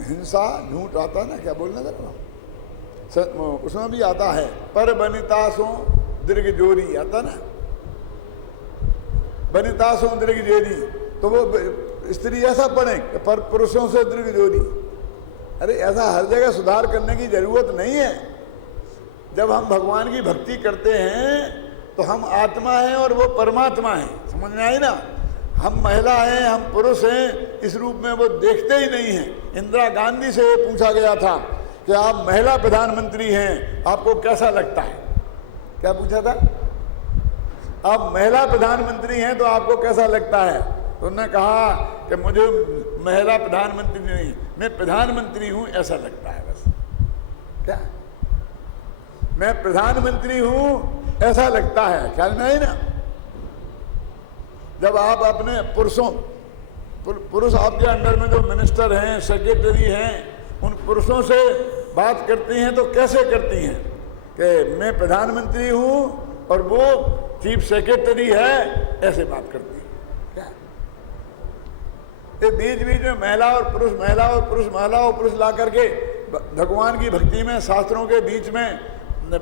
हिंसा, झूठ आता है ना, क्या बोलना था उसमें भी आता है, पर बनितासों दीर्घ जोरी आता ना, बनितासों दीर्घ जोरी। तो वो स्त्री ऐसा पढ़े पर पुरुषों से दीर्घ जोरी। अरे ऐसा हर जगह सुधार करने की जरूरत नहीं है। जब हम भगवान की भक्ति करते हैं तो हम आत्मा हैं और वो परमात्मा है, समझ में आई ना? हम महिला हैं, हम पुरुष हैं, इस रूप में वो देखते ही नहीं हैं। इंदिरा गांधी से ये पूछा गया था कि आप महिला प्रधानमंत्री हैं, आपको कैसा लगता है? क्या पूछा था? आप महिला प्रधानमंत्री हैं तो आपको कैसा लगता है? तो उन्होंने कहा कि मुझे महिला प्रधानमंत्री नहीं, मैं प्रधानमंत्री हूं ऐसा लगता है बस। क्या मैं प्रधानमंत्री हूं ऐसा लगता है, ख्याल में आई ना? जब आप अपने पुरुष आपके अंडर में जो मिनिस्टर हैं, सेक्रेटरी हैं, उन पुरुषों से बात करती हैं तो कैसे करती हैं कि मैं प्रधानमंत्री हूं और वो चीफ सेक्रेटरी है, ऐसे बात करती है। क्या ये बीच बीच में महिला और पुरुष, महिला और पुरुष, महिला और पुरुष ला करके भगवान की भक्ति में, शास्त्रों के बीच में,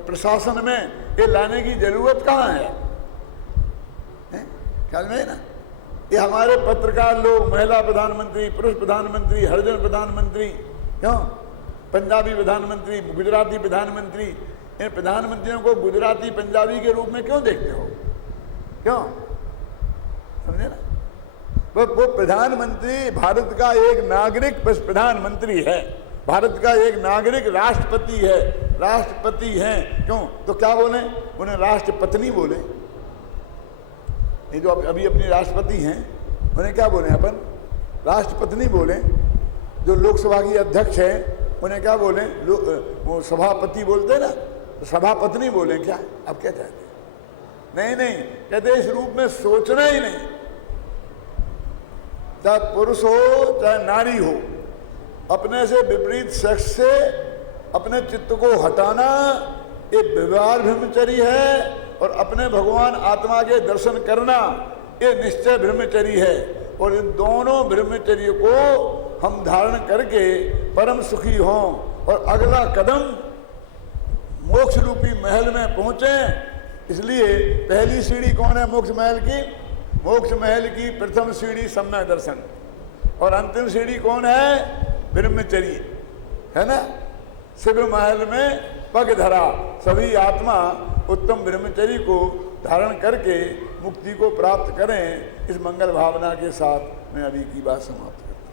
प्रशासन में ये लाने की जरूरत कहाँ है? ख्याल में है ना? ये हमारे पत्रकार लोग महिला प्रधानमंत्री, पुरुष प्रधानमंत्री, हरिजन प्रधानमंत्री, क्यों पंजाबी प्रधानमंत्री, गुजराती प्रधानमंत्री, इन प्रधानमंत्रियों को गुजराती पंजाबी के रूप में क्यों देखते हो? क्यों? समझे ना? वो प्रधानमंत्री भारत का एक नागरिक प्रधानमंत्री है, भारत का एक नागरिक राष्ट्रपति है, राष्ट्रपति हैं। क्यों? तो क्या बोले? उन्हें राष्ट्रपत्नी बोले। ये जो अभी अपनी राष्ट्रपति हैं उन्हें क्या बोले? अपन राष्ट्रपत्नी बोले। जो लोकसभा की अध्यक्ष हैं उन्हें क्या बोले? वो सभापति बोलते हैं ना, तो सभापत्नी बोले। क्या अब क्या चाहते? नहीं नहीं, कहते इस रूप में सोचना ही नहीं। चाहे पुरुष हो चाहे नारी हो, अपने से विपरीत सेक्स से अपने चित्त को हटाना ये व्यवहार ब्रह्मचर्य है, और अपने भगवान आत्मा के दर्शन करना ये निश्चय ब्रह्मचर्य है। और इन दोनों ब्रह्मचर्य को हम धारण करके परम सुखी हों और अगला कदम मोक्ष रूपी महल में पहुंचे। इसलिए पहली सीढ़ी कौन है मोक्ष महल की? मोक्ष महल की प्रथम सीढ़ी सम्यक दर्शन, और अंतिम सीढ़ी कौन है? ब्रह्मचर्य, है ना? शिव महल में पग धरा सभी आत्मा उत्तम ब्रह्मचर्य को धारण करके मुक्ति को प्राप्त करें। इस मंगल भावना के साथ मैं अभी की बात समाप्त करता हूँ।